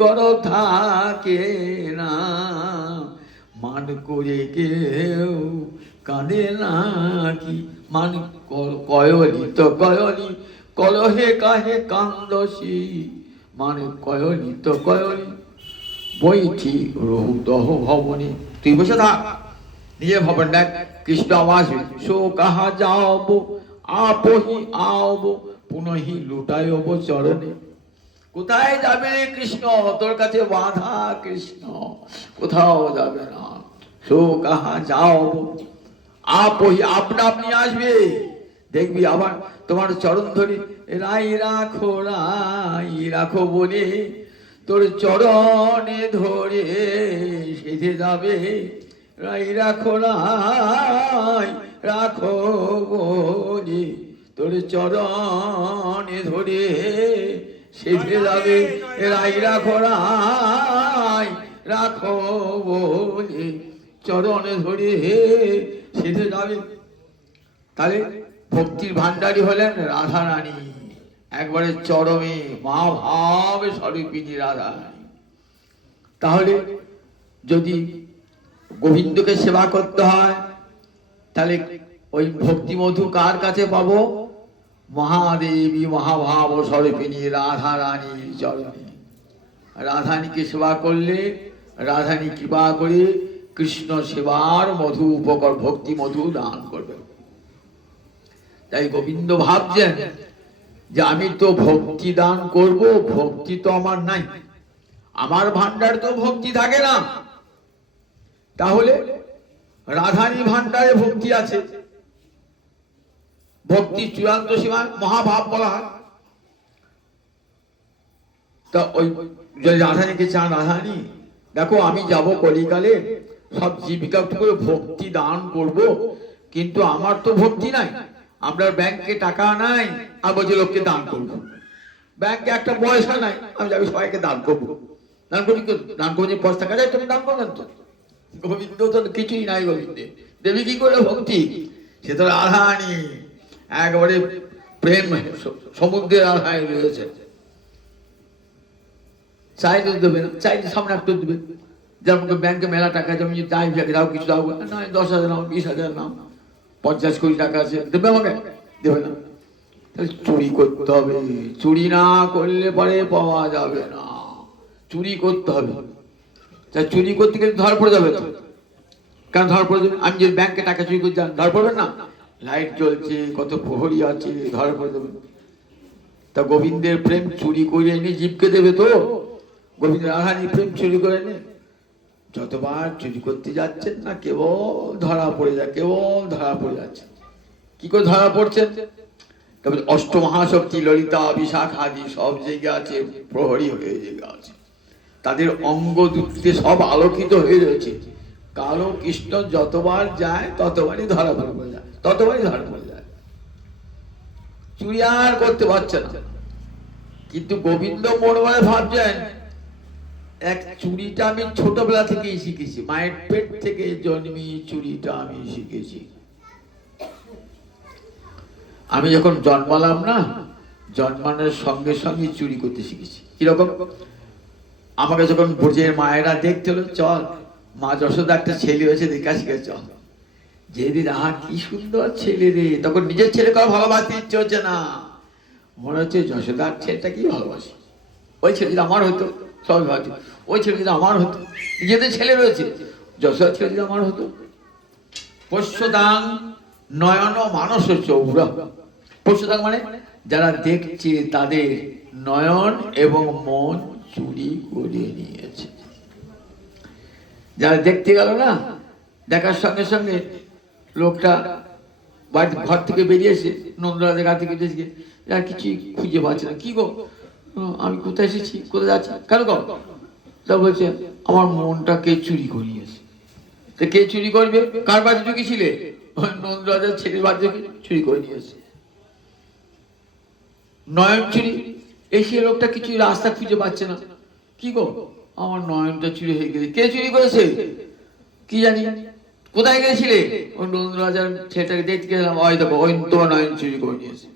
গড় থাকে না। মান করে কেউ কাঁদে না কি, মান কয়লি তো কয়লি কলহে কাহে কান্দসি। মানে কয়লি তো কয়লি বইটি রহু দহ ভবনে। তুই বসে থাক, নিজের ভবন দেখ, কৃষ্ণ আওয়াজ সো কাহা যাওব আপহি আওব পুনহি লুটায়ব চরণে। কোথায় যাবে কৃষ্ণ? তোর কাছে বাধা কৃষ্ণ, কোথাও যাবে না। সো কাহা যাওব আপহি, আপনা আপনি আসবে। দেখবি আবার তোমার চরণ ধরে রাই রাখো বলে তোর চরণে ধরে সেধে যাবে। রাই রাখো বলে তোর চরণে ধরে সেধে যাবে। রাই রাখো বলে চরণে ধরে সেধে যাবে। তাহলে ভক্তির ভান্ডারী হলেন রাধারানী, একবারে চরমে মহাভাব স্বরূপিণী রাধারানী। তাহলে যদি গোবিন্দকে সেবা করতে হয় তাহলে ওই ভক্তি মধু কার কাছে পাবো? মহাদেবী মহাভাব স্বরূপিণী রাধারানীর চরণে। রাধারানীকে সেবা করলে রাধারানী কৃপা করে কৃষ্ণ সেবার মধু উপকর ভক্তি মধু দান করবে। তাই গোবিন্দ ভাবছেন যে আমি তো ভক্তি দান করব, ভক্তি তো আমার নাই, আমার ভান্ডার তো ভক্তি থাকে না। তাহলে রাধারানী ভান্ডারে ভক্তি আছে। ভক্তি চূড়ান্ত সীমা মহাভাব বলা হয়। তা ওই রাধারানীকে চান, রাধারানী দেখো আমি যাব কলিকালে, সব জীবিকা করে ভক্তি দান করব, কিন্তু আমার তো ভক্তি নাই। আমরা ব্যাংকে টাকা নাই, আর বলছি লোককে দান করবো। ব্যাংকে একটা পয়সা নাই, আমি যাবি সবাইকে দান করবো। দান করি, দান করবো পয়সা টাকা যায়, তুমি দান করবেন তো? গোবিন্দ তো কিছুই নাই গোবিন্দে, দেবী কি করে ভক্তি? সে তো রাধারানী, একবারে প্রেম সমুদ্রের আধায় রয়েছে। চাইলে দেবে না, চাইলে সামনে একটা দেবে। যেমন ব্যাংকে মেলা টাকা আছে, আমি তাই দাও, কিছু দাও না, 10,000 নাও, 20,000 নাও, 50 কোটি টাকা আছে, দেবে আমাকে? দেবে না। তাহলে চুরি করতে হবে, চুরি না করলে পরে পাওয়া যাবে না, চুরি করতে হবে। তাই চুরি করতে গেলে ধর পড়ে যাবে তো। কেন ধর পড়ে যাবে? আমি যদি ব্যাংকে টাকা চুরি করতে যান, ধর পড়বেন না? লাইট জ্বলছে, কত প্রহরী আছে, ধর পড়ে যাবে। তা গোবিন্দের প্রেম চুরি করে এনে জীবকে দেবে তো? গোবিন্দের রাধারানীর প্রেম চুরি করে এনে যতবার চুরি করতে যাচ্ছেন না, কেবল ধরা পড়ে যায়, কেবল ধরা পড়ে যাচ্ছে। কি করে ধরা পড়ছেন? তবে অষ্টমহাশক্তি ললিতা বিশাখাদি সব জায়গায় আছে, প্রহরী হয়ে জায়গা আছে, তাদের অঙ্গ দুটিতে সব আলোকিত হয়ে রয়েছে। কালো কৃষ্ণ যতবার যায় ততবারই ধরা পড়ে যায়, ততবারই ধরা পড়ে যায়, চুরি আর করতে পারছে না। কিন্তু গোবিন্দ মনে ভাবছেন, এক চুরিটা আমি ছোটবেলা থেকেই শিখেছি, মায়ের পেট থেকে জন্মি চুরিটা আমি শিখেছি। আমি যখন জন্মালাম না, জন্মানোর সঙ্গে সঙ্গে চুরি করতে শিখেছি। কিরকম? আমাকে যখন ব্রজের মায়েরা দেখতে হলো, চল মা যশোদা একটা ছেলে হয়েছে দেখা শিখে চল। যেদিন আহা কি সুন্দর ছেলে রে, তখন নিজের ছেলেকে ভালোবাসতে ইচ্ছে হচ্ছে না, মনে হচ্ছে যশোদার ছেলেটা কি ভালোবাসি, ওই ছেলে যদি আমার হতো, সবাই ভাবছে ওই ছেলে যদি আমার হতো, নিজেদের ছেলে রয়েছে, যশোদার ছেলে যদি আমার হতো। পোষ্যদাং নয়ন মানস চৌরা। পোষ্যদাং মানে যারা দেখছে তাদের নয়ন এবং মন চুরি করে নিয়েছে। যারা দেখতে গেল না, দেখার সঙ্গে সঙ্গে লোকটা বাড়ি ঘর থেকে বেরিয়েছে, নন্দরাজের ঘর থেকে বেরিয়েছে, আর কিছু খুঁজে পাচ্ছে না। কি গো, আমি কোথায় এসেছি, কোথায় যাচ্ছি, কেন গো? তা বলছে আমার মনটা কে চুরি করিয়েছে। তা কে চুরি করবে? কার বাড়ি ঢুকেছিলে? নন্দরাজের ছেলের বাড়ি থেকে চুরি করে নিয়েছে। নয়ন চুরি। এসে লোকটা কিছু রাস্তা খুঁজে পাচ্ছে না। কি গো, আমার নয়নটা চুরি হয়ে গেছে। কে চুরি করেছে? কি জানি। কোথায় গেছিলে? ওই নন্দরাজার ছেলেটাকে দেখতে গেলাম, ওই দেখো ওই তোমার নয়ন চুরি করে নিয়েছে।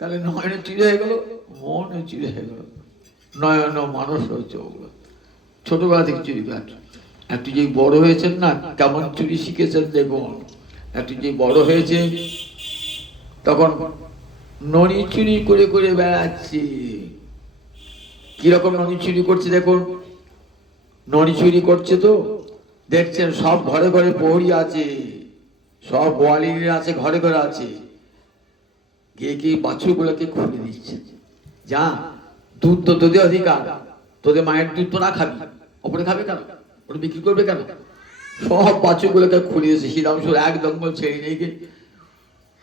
তাহলে নয়ন চুরি হয়ে গেল, মন চুরি হয়ে গেল, নয়ন মানুষ হচ্ছে ওগুলো ছোটবেলা থেকে চুরি করে। একটু যে বড় হয়েছেন না, কেমন চুরি শিখেছেন দেখুন। একটু যে বড় হয়েছে তখন ননি চুরি করে করে বেড়াচ্ছে। কিরকম ননি চুরি করছে দেখুন। ননি চুরি করছে তো দেখছেন, সব ঘরে ঘরে প্রহরী আছে, সব গোয়ালিনীরা আছে, ঘরে ঘরে আছে, গিয়ে গিয়ে বাছুরগুলোকে খুলে দিচ্ছে। যা, দুধ তো তোদের অধিকার, তোদের মায়ের দুধ তো না খাবি, ওপরে খাবে কেন, ওটা বিক্রি করবে কেন? সব বাছুরগুলোকে খুলে দিয়েছে। শ্রীরামসুর এক দঙ্গল ছেড়ে নিয়ে গিয়ে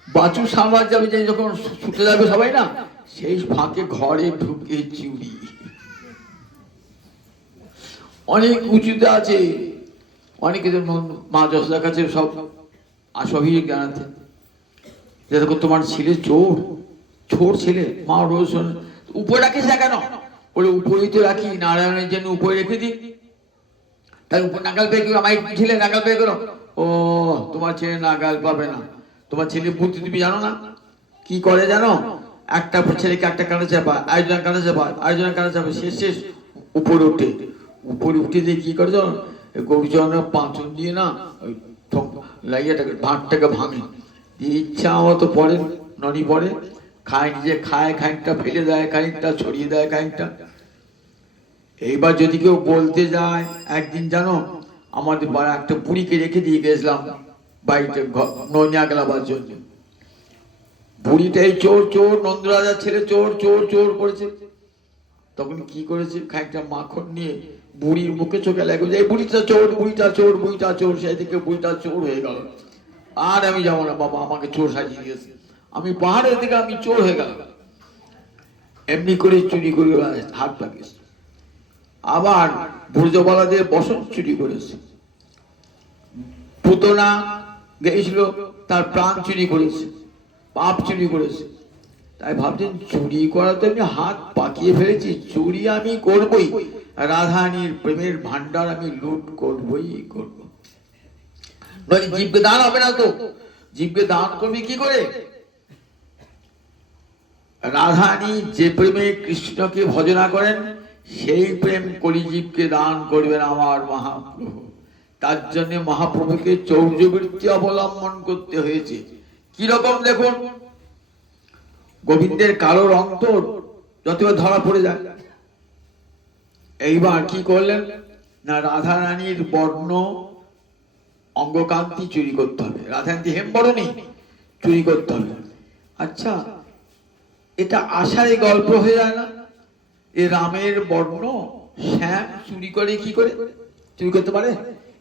বাছুর সাম্রাজ্য যাবে, যে যখন ছুটে যাবে সবাই না, সেই ফাঁকে ঘরে ঢুকে চুরি। অনেক উঁচুতে আছে, অনেকে মা যশোদার কাছে সব অভিযোগ জানাতে, যে দেখো তোমার ছেলে চোর, চোর ছেলে। মা রোজ উপরে রাখিস না কেন? বলে উপরেই তো রাখি, নারায়ণের জন্য উপরে রেখে দিই। তাই উপর নাগাল পেয়ে গেলো, আমার ছেলে নাগাল পেয়ে গেলো। ও, তোমার ছেলে নাগাল পাবে না। তোমার ছেলে বুদ্ধি তুমি জানো না, কি করে জানো? একটা ছেলেকে একটা কানে চাপা, আরেকজন কানে চাপা, আরেকজনের কানে চাপা, শেষ শেষ উপরে উঠে। উপরে উঠে দিয়ে কি করে জানো? গরুজনের পাঁচন দিয়ে না, ওই লাগিয়েটাকে ভাঁটটাকে ভাঙে দিয়ে ইচ্ছা মতো পরে ননি পরে খায়, নিজে খায়, খানিকটা ফেলে দেয়, খানিকটা ছড়িয়ে দেয়, খানিকটা। এইবার যদি কেউ বলতে যায়, একদিন জানো আমাদের পাড়া একটা বুড়িকে রেখে দিয়ে গেছিলাম বাড়িতে ননিয়া গেলাবার জন্য। বুড়িটাই চোর চোর, নন্দরাজার ছেলে চোর চোর চোর করেছে। তখন কি করেছে, খানিকটা মাখন নিয়ে বুড়ির মুখে চোখে লাগবে, এই বুড়িটা চোর, বুড়িটা চোর, বুড়িটা চোর। সেই থেকে বুড়িটা চোর হয়ে গেল। আর আমি যাবো না, বাবা আমাকে চোর সাজিয়ে দিয়েছে, আমি পাহাড়ের দিকে আমি চোর হয়ে গেল। এমনি করে চুরি করে হাত লাগিয়েছে। আবার ব্রজবালাদের বসন চুরি করেছে। পুতনা গেছিল, তার প্রাণ চুরি করেছে, পাপ চুরি করেছে। তাই ভাবছেন চুরি করা তো আমি হাত পাকিয়ে ফেলেছি, চুরি আমি করবই, রাধারানীর প্রেমের ভান্ডার আমি লুট করবই করব। নইলে জীবকে দান হবে না তো। জীবকে দান করবি কি করে? রাধারানী যে প্রেমে কৃষ্ণকে ভজনা করেন, সেই প্রেম কলিজীবকে দান করবেন আমার মহাপ্রভু। তার জন্য মহাপ্রভুকে চৌর্যবৃত্তি অবলম্বন করতে হয়েছে। কি রকম দেখুন, গোবিন্দের কালো রং তো যত ধরা পড়ে যায়। এইবার কি করলেন না, রাধারানীর বর্ণ অঙ্গকান্তি চুরি করতে হবে, রাধারানী হেমবরণী চুরি করতে হবে। আচ্ছা, এটা আশারই গল্প হয়ে যায় না? এ রামের বর্ণ শ্যাম চুরি করে কি করে? চুরি করতে পারে?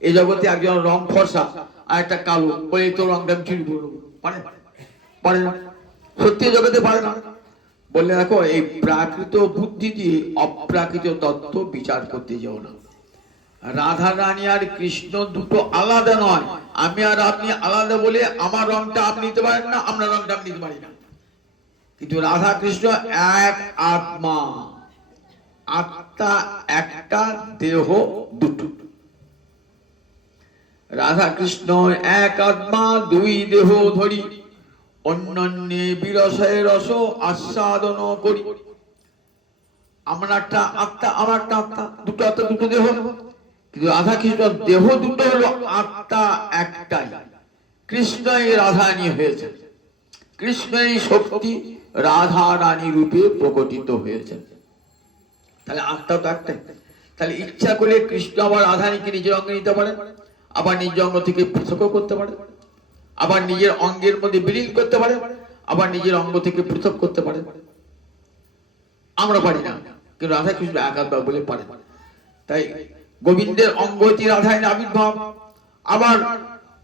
এই জগতে একজন রং ফর্সা আর একটা কালো, ওই তো রংটা চুরি করবো, পারে? পারে না, সত্যি জগতে পারে না। বললে দেখো, এই প্রাকৃত বুদ্ধি দিয়ে অপ্রাকৃত তত্ত্ব বিচার করতে যাও না। রাধা রানী আর কৃষ্ণ দুটো আলাদা নয়। আমি আর আপনি আলাদা বলে আমার রংটা আপনি নিতে পারেন না, আমরা রংটা আপনি নিতে পারি না। কিন্তু রাধা কৃষ্ণ এক আত্মা, আত্মা একটা, দেহ দুটো। রাধা কৃষ্ণ এক আত্মা দুই দেহ ধরি, অন্যান্যে বিরসে রস আস্বাদন করি। আমরা একটা আত্মা, আমার একটা আত্মা, দুটো আত্মা দুটো দেহ। কিন্তু রাধা কৃষ্ণ দেহ দুটো হলো, আত্মা একটাই। কৃষ্ণই রাধারানী হয়েছে, কৃষ্ণই শক্তি রাধা রানী রূপে প্রকটিত হয়েছে। তাহলে আত্মা তো একটাই। তাহলে ইচ্ছা করলে কৃষ্ণ আবার রাধারানীকে নিজের অঙ্গে নিতে পারে, আবার নিজের অঙ্গ থেকে পৃথক করতে পারে, আবার নিজের অঙ্গের মধ্যে বিলীন করতে পারে, আবার নিজের অঙ্গ থেকে পৃথক করতে পারে। আমরা পারি না, কিন্তু রাধা কৃষ্ণ একাত্মা বলে পারে। তাই গোবিন্দের অঙ্গ হচ্ছে রাধারানীর আবির্ভাব, আবার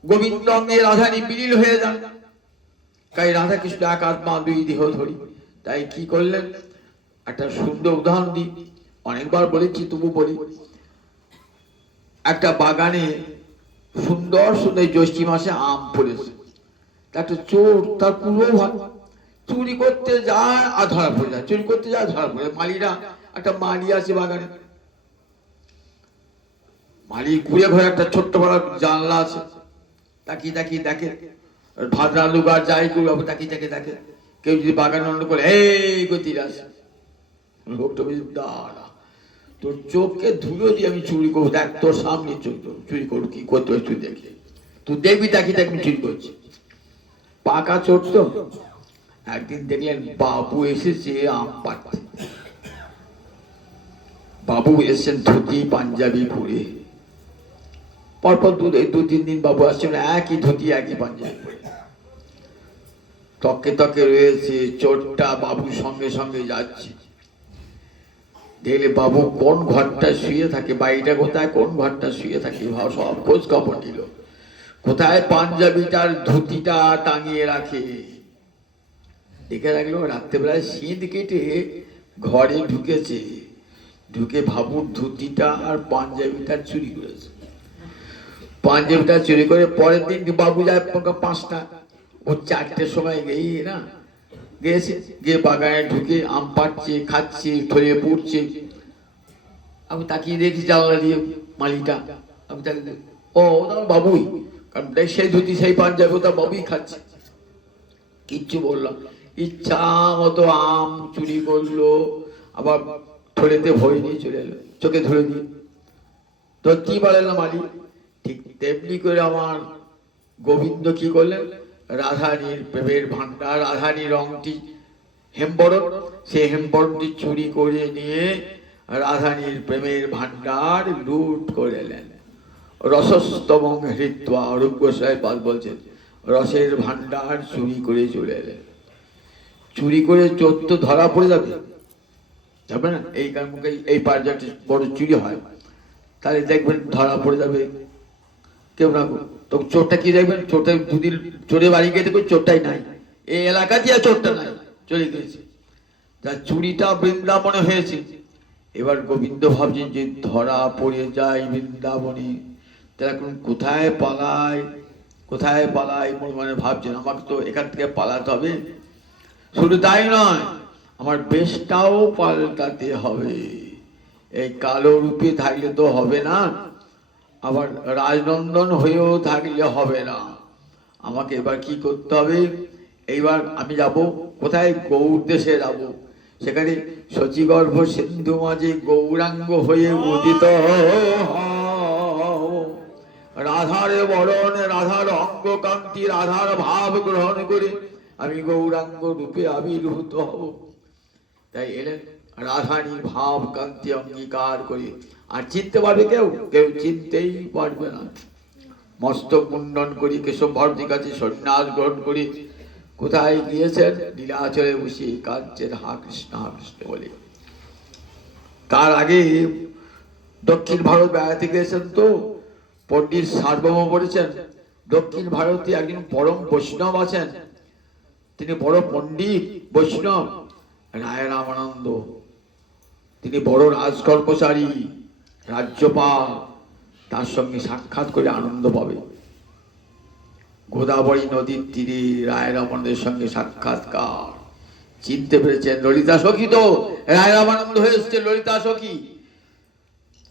গোবিন্দ অঙ্গে রাধারানী বিলীন হয়ে যান। তাই রাধা কৃষ্ণ এক আত্মা দুই দেহ ধরি। তাই কি করলেন, একটা সুন্দর উদাহরণ দিই, অনেকবার বলেছি তবু বলি। একটা বাগানে সুন্দর সুন্দর জ্যৈষ্ঠী মাসে আম পড়েছে, একটা চোর তার পুরো চুরি করতে যায় আর ধরা পড়ে যায়, চুরি করতে যায় ধরা পড়ে যায়। মালিরা, একটা মালি আছে বাগানে, মালি ঘুরে ঘরে একটা ছোট্ট বড় জানলা আছে, তাকিয়ে তাকিয়ে দেখে, ভাদ্রা লুগার যাই কেউ তাকিয়ে তাকিয়ে দেখে, কেউ যদি বাগান অন্য করে এই গতির আছে, লোকটা বলছে দাঁড়া, তোর চোখকে ধুলো দিয়ে আমি চুরি করবো, দেখ তোর সামনে চুরি করবো, কি করতে হয় তুই দেখে, তুই দেখবি তাকিয়ে তাকিয়ে চুরি করছি। পাকা চোর তো। একদিন দেখলেন বাবু এসেছে আম পাড়তে। বাবু এসেছেন ধুতি পাঞ্জাবি পরে, পরপর দু তিন দিন বাবু আসছেন একই ধুতি একই পাঞ্জাবি পরে, তকে তকে রয়েছে। চোরটা বাবুর সঙ্গে সঙ্গে যাচ্ছে, দেখলে বাবু কোন ঘরটা শুয়ে থাকে, বাড়িটা কোথায়, কোন ঘরটা শুয়ে থাকে, সব খোঁজ খবর নিল। কোথায় পাঞ্জাবিটার ধুতিটা টাঙিয়ে রাখে, দেখে রাখলো রাত্রেবেলায় শীত কেটে ঘরে ঢুকেছে, ঢুকে বাবুর ধুতিটা আর পাঞ্জাবিটা চুরি করেছে। পাঞ্জাবিটা চুরি করে পরের দিন বাবু যায় 5টা, ও 4টের সময় গিয়ে না গিয়েছে, গিয়ে বাগানে ঢুকে আম পাড়ছে, খাচ্ছে, ঠলে পড়ছে। আমি তাকিয়ে দেখি জানলা দিয়ে মালিটা, আমি তাকে ও তোমার বাবুই, কারণ সেই ধুতি সেই পাঞ্জাবি ওটা বাবুই খাচ্ছে। কিচ্ছু বললাম, ইচ্ছা মতো আম চুরি করলো, আবার ঠোলেতে ভরে নিয়ে চলে এলো, চোখে ধরে দিয়ে। তো কি বলেন না মালিক, ঠিক তেমনি করে আমার গোবিন্দ কি করলেন, রাধারানীর প্রেমের ভান্ডার, রাধারানীর রংটি হেমবরণ, সেই হেমবরণটি চুরি করে নিয়ে রাধারানীর প্রেমের ভান্ডার লুট করে এলেন। রসস্তম হৃত্বা, অরূপ গোস্বামী পাল বলছেন, রসের ভান্ডার চুরি করে চলে এলেন। চুরি করে চোর তো ধরা পড়ে যাবে, যাবে না? এই কারণে এই পার্জাটি বড় চুরি হয়, তাহলে দেখবেন ধরা পড়ে যাবে কেউ না, তো চোরটা কি দেখবেন, চোরটা দুদিন চোরে বাড়ি গিয়ে দেখবেন চোরটাই নাই, এই এলাকাতে আর চোরটা নাই, চলে গিয়েছে। যা চুরিটা বৃন্দাবনে হয়েছে, এবার গোবিন্দ ভাবছেন যে ধরা পড়ে যায় বৃন্দাবনে, তারা এখন কোথায় পালায় কোথায় পালায় মনে মনে ভাবছেন, আমাকে তো এখান থেকে পালাতে হবে। শুধু তাই নয়, আমার বেশটাও পাল্টাতে হবে। এই কালো রূপে থাকলে তো হবে না, আবার রাজনন্দন হয়েও থাকলে হবে না। আমাকে এবার কি করতে হবে? এইবার আমি যাব কোথায়? গৌর দেশে যাব। সেখানে শচীগর্ভ সিন্ধু মাঝে গৌরাঙ্গ হয়ে উদিত রাধার বরণ, রাধার অঙ্গ কান্তি, রাধার ভাব গ্রহণ করে আমি গৌরাঙ্গ রূপে আবির্ভূত হব। তাই এলেন রাধারী ভাব কান্তি অঙ্গীকার করে। আর চিনতে পারবে কেউ? কেউ চিনতেই পারবে না। মস্তক মুন্ডন করি, কেশব ভর্তির কাছে সন্ন্যাস গ্রহণ করি কোথায় গিয়েছেন? নীলাচলে বসে কাঁদছেন হা কৃষ্ণ বলে। তার আগে দক্ষিণ ভারত বেড়াতে গিয়েছেন, তো পণ্ডিত সার্বভৌম বলেছেন দক্ষিণ ভারতে একজন পরম বৈষ্ণব আছেন, তিনি বড় পণ্ডিত বৈষ্ণব, রায় রামানন্দ। তিনি বড় রাজকর্মচারী, রাজ্যপাল, তার সঙ্গে সাক্ষাৎ করে আনন্দ পাবে। গোদাবরী নদীর তীরে রায় রামানন্দের সঙ্গে সাক্ষাৎকার। চিনতে পেরেছেন ললিতা সখী, তো রায় রামানন্দ হয়ে এসছে ললিতা সখী।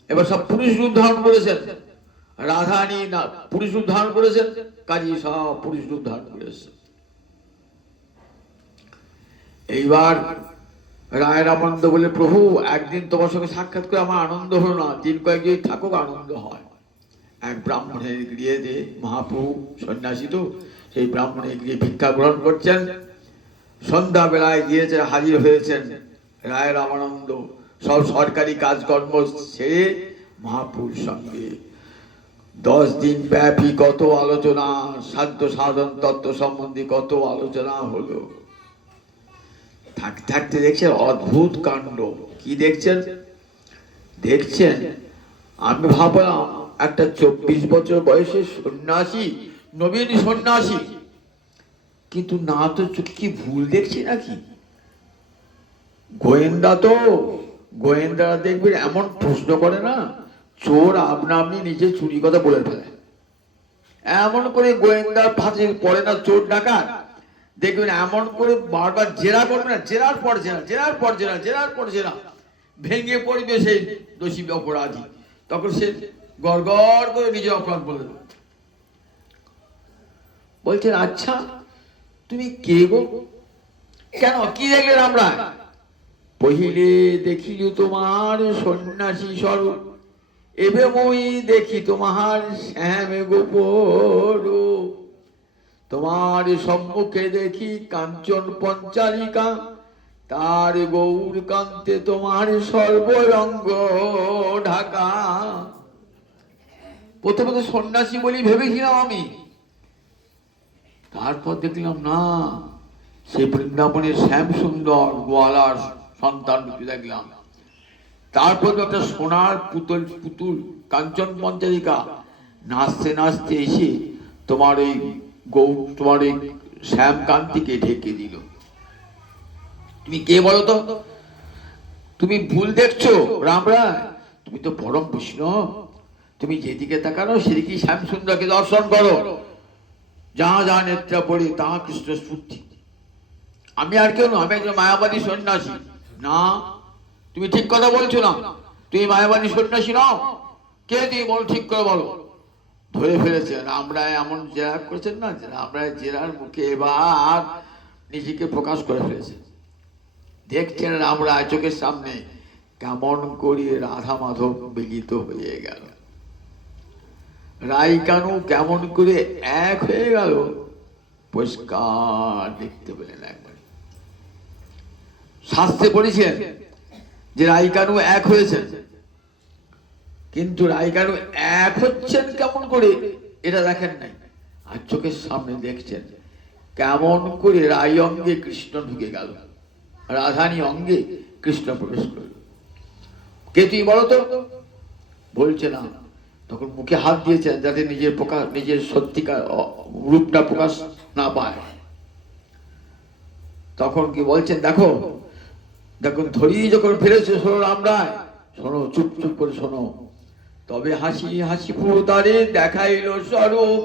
এবার সব পুরুষ রূপ ধারণ করেছেন, রাধারানী না পুরুষ রূপ ধারণ করেছেন, কাজী সব পুরুষ রূপ ধারণ করেছেন। এইবার রায় রামানন্দ বলে, প্রভু একদিন তোমার সঙ্গে সাক্ষাৎ করে আমার আনন্দ হলো না, দিন কয়েক যদি থাকুক আনন্দ হয়। এক ব্রাহ্মণের গৃহে মহাপ্রভু সন্ন্যাসী, তো সেই ব্রাহ্মণের গৃহে ভিক্ষা গ্রহণ করছেন। সন্ধ্যা বেলায় গিয়েছে, হাজির হয়েছেন রায় রামানন্দ সব সরকারি কাজকর্ম ছেড়ে মহাপ্রভুর সঙ্গে 10 দিন ব্যাপী কত আলোচনা, সাধ্য সাধন তত্ত্ব সম্বন্ধে কত আলোচনা হলো। থাকতে থাকতে দেখছেন অদ্ভুত কাণ্ড। কি দেখছেন? দেখছেন আমি ভাবলাম একটা 24 বছর বয়সে সন্ন্যাসী, নবীন সন্ন্যাসী, কিন্তু না তো কি ভুল দেখছি নাকি? গোয়েন্দা, তো গোয়েন্দারা দেখবেন এমন প্রশ্ন করে না, চোর আপনা আপনি নিজে চুরি কথা বলে ফেলে। এমন করে গোয়েন্দার ফাঁসে পড়ে না চোর ডাকাত, দেখবেন এমন করে বারবার জেরা করবে না, জেরার পর জেরা, জেরার পর জেরা, জেরার পর জেরা, ভেঙে পড়বে সেই দোষী অপরাধী, তখন সে গড় গড় করে নিজে অপরাধ বলে দেবে। বলছেন আচ্ছা তুমি কে গো? কেন, কি দেখলেন? আমরা পহিলে দেখিল তোমার সন্ন্যাসী স্বরূপ, এবে মই দেখি তোমার শ্যাম গোপর, তোমার সম্মুখে দেখি কাঞ্চন পঞ্চালিকা, তার গৌর কান্তে তোমার সর্বরঙ্গ ঢাকা। প্রথমে তো সন্ন্যাসী বলি ভেবেছিলাম আমি, তারপর দেখলাম না, সে বৃন্দাবনের শ্যাম সুন্দর গোয়ালার সন্তান দেখলাম। তারপর একটা সোনার পুতুল পুতুল কাঞ্চন পঞ্চালিকা নাচতে নাচতে এসে তোমার ওই তোমার ওই শ্যাম কান্তিকে ঢেকে দিল। তুমি কে বলো তো? তুমি ভুল দেখছো রামরায়, তুমি তো পরম বৈষ্ণব, তুমি যেদিকে তাকানো সেদিকে শ্যাম সুন্দরকে দর্শন করো, যা যা নেত্রা পড়ে তা কৃষ্ণ স্ফূর্তি। আমি আর কেউ না, আমি একজন মায়াবাদী সন্ন্যাসী। না, তুমি ঠিক কথা বলছো না, তুমি মায়াবাদী সন্ন্যাসী নাও। কে তুমি বলো, ঠিক করে বলো। ধরে ফেলেছেন আমরা, এমন জেরা করেছেন না, আমরা জেরার মুখে এবার নিজেকে প্রকাশ করে ফেলেছে। দেখছেন আমরা চোখের সামনে কেমন করে রাধা মাধব মিলিত হয়ে গেল, রাই কানু কেমন করে এক হয়ে গেল, পরিষ্কার দেখতে পেলেন। একবার শাস্ত্রে পড়েছেন যে রাই কানু এক হয়েছেন, কিন্তু রাই কানু এক হচ্ছেন কেমন করে এটা দেখেন নাই। আর চোখের সামনে দেখছেন কেমন করে রাই অঙ্গে কৃষ্ণ ঢুকে গেল, রাধানী অঙ্গে কৃষ্ণ প্রবেশ করল। কে তুই বলো তো? বলছে না। তখন মুখে হাত দিয়েছেন যাতে নিজের প্রকাশ, নিজের সত্যিকার রূপটা প্রকাশ না পায়। তখন কি বলছেন, দেখো দেখুন ধরি যখন ফিরেছে, শোনো রামরায়, শোনো, চুপ চুপ করে শোনো। তবে হাসি হাসি তারে দেখাইল স্বরূপ,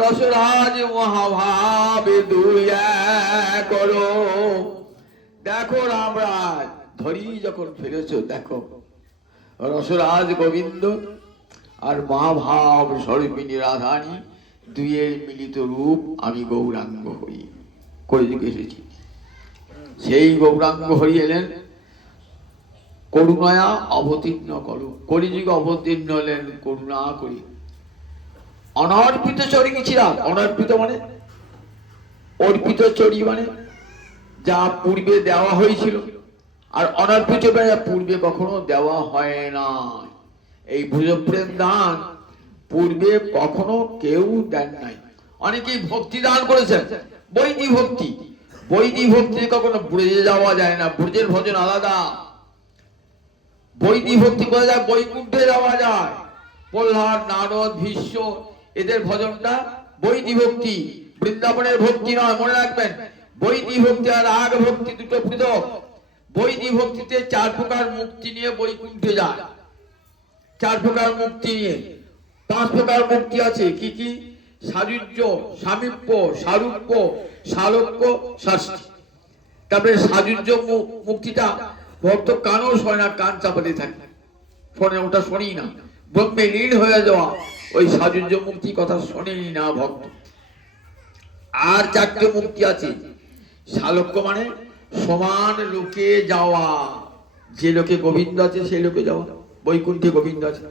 রসরাজ মহাভাবে দুই এক করো। দেখো রামরাজ, ধরি যখন ফেলেছ, দেখো রসরাজ গোবিন্দ আর মহাভাব স্বরূপিণী রাধানী দুইয়ের মিলিত রূপ আমি গৌরাঙ্গ হরি কলিযুগে এসেছি। সেই গৌরাঙ্গ হরি এলেন করুণায়া অবতীর্ণ করো, কলিযুগে অবতীর্ণ হলেন করুণা করি। অনর্পিত চরি গেছিলাম, অনর্পিত মানে অর্পিত চরি মানে যা পূর্বে দেওয়া হয়েছিল, আর অনর্পিত মানে পূর্বে কখনো দেওয়া হয় না। এই ভুজপ্রেম দান পূর্বে কখনো কেউ দেন নাই। অনেকেই ভক্তি দান করেছেন, বৈদিক ভক্তি। বৈদিক ভক্তি কখনো ব্রজে যাওয়া যায় না, ব্রজের ভজন আলাদা। বৈদিক ভক্তি করা যায়, বৈকুণ্ঠে যাওয়া যায়। প্রহ্লাদ, নারদ, ভীষ্ম এদের ভজনটা বৈদিক ভক্তি, বৃন্দাবনের ভক্তি নয়, মনে রাখবেন। বৈদিক ভক্তি আর রাগ ভক্তি দুটো পৃথক। বৈদিক ভক্তিতে 4 প্রকার মুক্তি নিয়ে বৈকুণ্ঠে যায়, 4 প্রকার মুক্তি নিয়ে। 5 প্রকার মুক্তি আছে, কি কি? সাযুজ্য, সামীপ্য, সারূপ্য, সালোক্য, শাস্তি। তারপরে সাযুজ্য মুক্তিটা ভক্ত কানও শোনে না, কান চাপাতে থাকে, শোনে, ওটা শোনেই না। ব্রহ্মে লীন হয়ে যাওয়া, ওই সাযুজ্য মুক্তি কথা শোনেই না ভক্ত। আর 4টে মুক্তি আছে। সালোক্য মানে সমান লোকে যাওয়া, যে লোকে গোবিন্দ আছে সেই লোকে যাওয়া, বৈকুণ্ঠে গোবিন্দ আছে।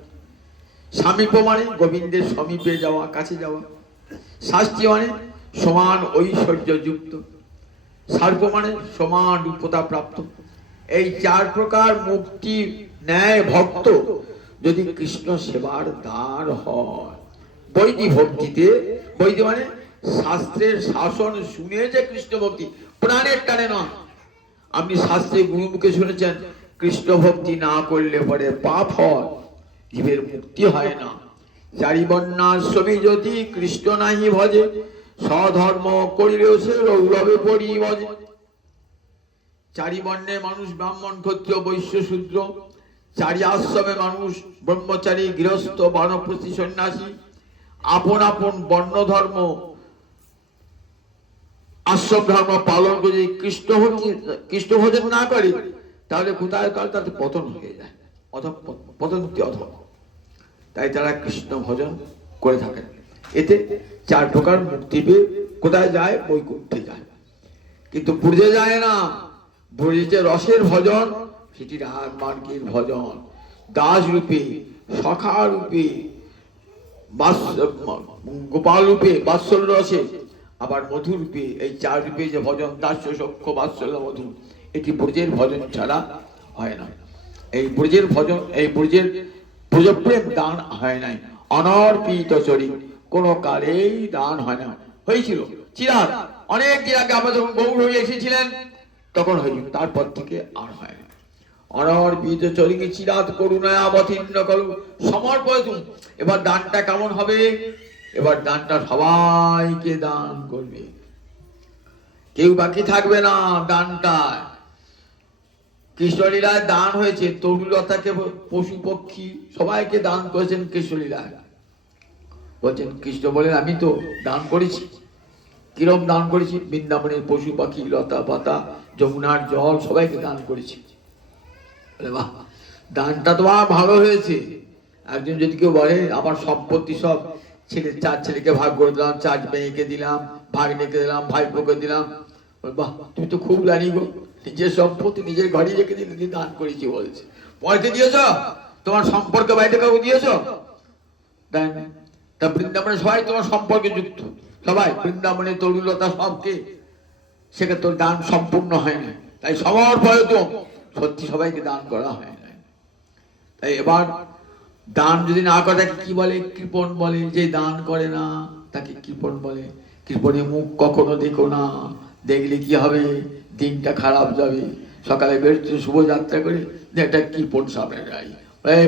সামীপ্য মানে গোবিন্দের সমীপে যাওয়া, কাছে যাওয়া। শাস্তি মানে সমান ঐশ্বর্য যুক্ত। সার্ব মানে সমান রূপতা প্রাপ্ত। এই 4 প্রকার মুক্তি নেয় ভক্ত যদি কৃষ্ণ সেবার দ্বার হয়। বৈদিক ভক্তিতে, বৈদিক মানে শাস্ত্রের শাসন শুনে যে কৃষ্ণ ভক্তি, প্রাণের টানে নয়। আপনি শাস্ত্রে গুরুমুখে শুনেছেন কৃষ্ণ ভক্তি না করলে পরে পাপ হয়, জীবের মুক্তি হয় না। 4 বর্ণাশ্রমী যদি কৃষ্ণ নাহি ভজে, স্বধর্ম করিলেও সে রৌরবে পড়ি ভজে। 4 বর্ণে মানুষ ব্রাহ্মণ, ক্ষত্রিয়, বৈশ্য, শূদ্র। 4 আশ্রমে মানুষ ব্রহ্মচারী, গৃহস্থ, বানপ্রস্থি, সন্ন্যাসী। আপন আপন বর্ণ ধর্ম, আশ্রম ধর্ম পালন করে কৃষ্ণ ভজন না করে, তাহলে কোথায় কাল তাতে পতন হয়ে যায়, পতন মুক্তি অধম। তাই তারা কৃষ্ণ ভজন করে থাকেন। এতে 4 প্রকার মুক্তি পেয়ে কোথায় যায়? বৈকুণ্ঠে যায়। কিন্তু ব্রজে যায় না। ব্রজে যে রসের ভজন, সেটি রাগ মার্গের ভজন। দাস রূপে, সখা রূপে, গোপাল রূপে, বাৎসল্য রসে, আবার মধু রূপে। এই 4 রূপে যে ভজন, দাস্য, সখ্য, বাৎসল্য, মধু, এটি ব্রজের ভজন ছাড়া হয় না। এই ব্রজের ভজন, এই ব্রজের ভুজপ্রেম দান হয় নাই। অনর্পিত চরি কোন কালেই দান হয় না। হয়েছিল চিরাগ, অনেক দিন আগে আমরা যখন গৌর হয়ে এসেছিলেন তখন হয়েছিল, তারপর থেকে আর হয় না। অনর্পিত চরিকে চিরাত করুণায় অবতীর্ণ করো, সমর্পণ। এবার দানটা কেমন হবে? এবার দানটা সবাইকে দান করবে, কেউ বাকি থাকবে না দানটা। কৃষ্ণলীলায় দান হয়েছে, তরুলতাকে, পশু পক্ষী সবাইকে দান করেছেন কৃষ্ণলীলায়। বলছেন কৃষ্ণ বলেন আমি তো দান করেছি। কিরম দান করেছি? বৃন্দাবনের পশু পাখি, লতা পাতা, যমুনার জল সবাইকে দান করেছি। বাহ, দানটা তো ভালো হয়েছে। একজন যদি কেউ বলে আমার সম্পত্তি সব ছেলে, 4 ছেলেকে ভাগ করে দিলাম, 4 মেয়েকে দিলাম, ভাগ্নেকে দিলাম, ভাইপোকে দিলাম, বাহ তুমি তো খুব জানি গো, নিজের সম্পত্তি নিজের ঘরে রেখে দিলে দান করেছি বলছে। পয়কে দিয়েছ? তোমার সম্পর্কে বাইরে কাউকে দিয়েছ? তাই না? তা বৃন্দাবনে সবাই তোমার সম্পর্কে যুক্ত, সবাই বৃন্দাবনে তরুলতা সবকে, সেখানে তোর দান সম্পূর্ণ হয় না। তাই সবার ভয় তো সত্যি সবাইকে দান করা হয় না। তাই এবার দান যদি না করে তাকে কি বলে? কৃপণ বলে। যে দান করে না তাকে কৃপণ বলে। কৃপণে মুখ কখনো দেখো না, দেখলে কি হবে? দিনটা খারাপ যাবে। সকালে বেরোচ্ছে শুভযাত্রা করে, একটা কৃপণ সামনে যাই,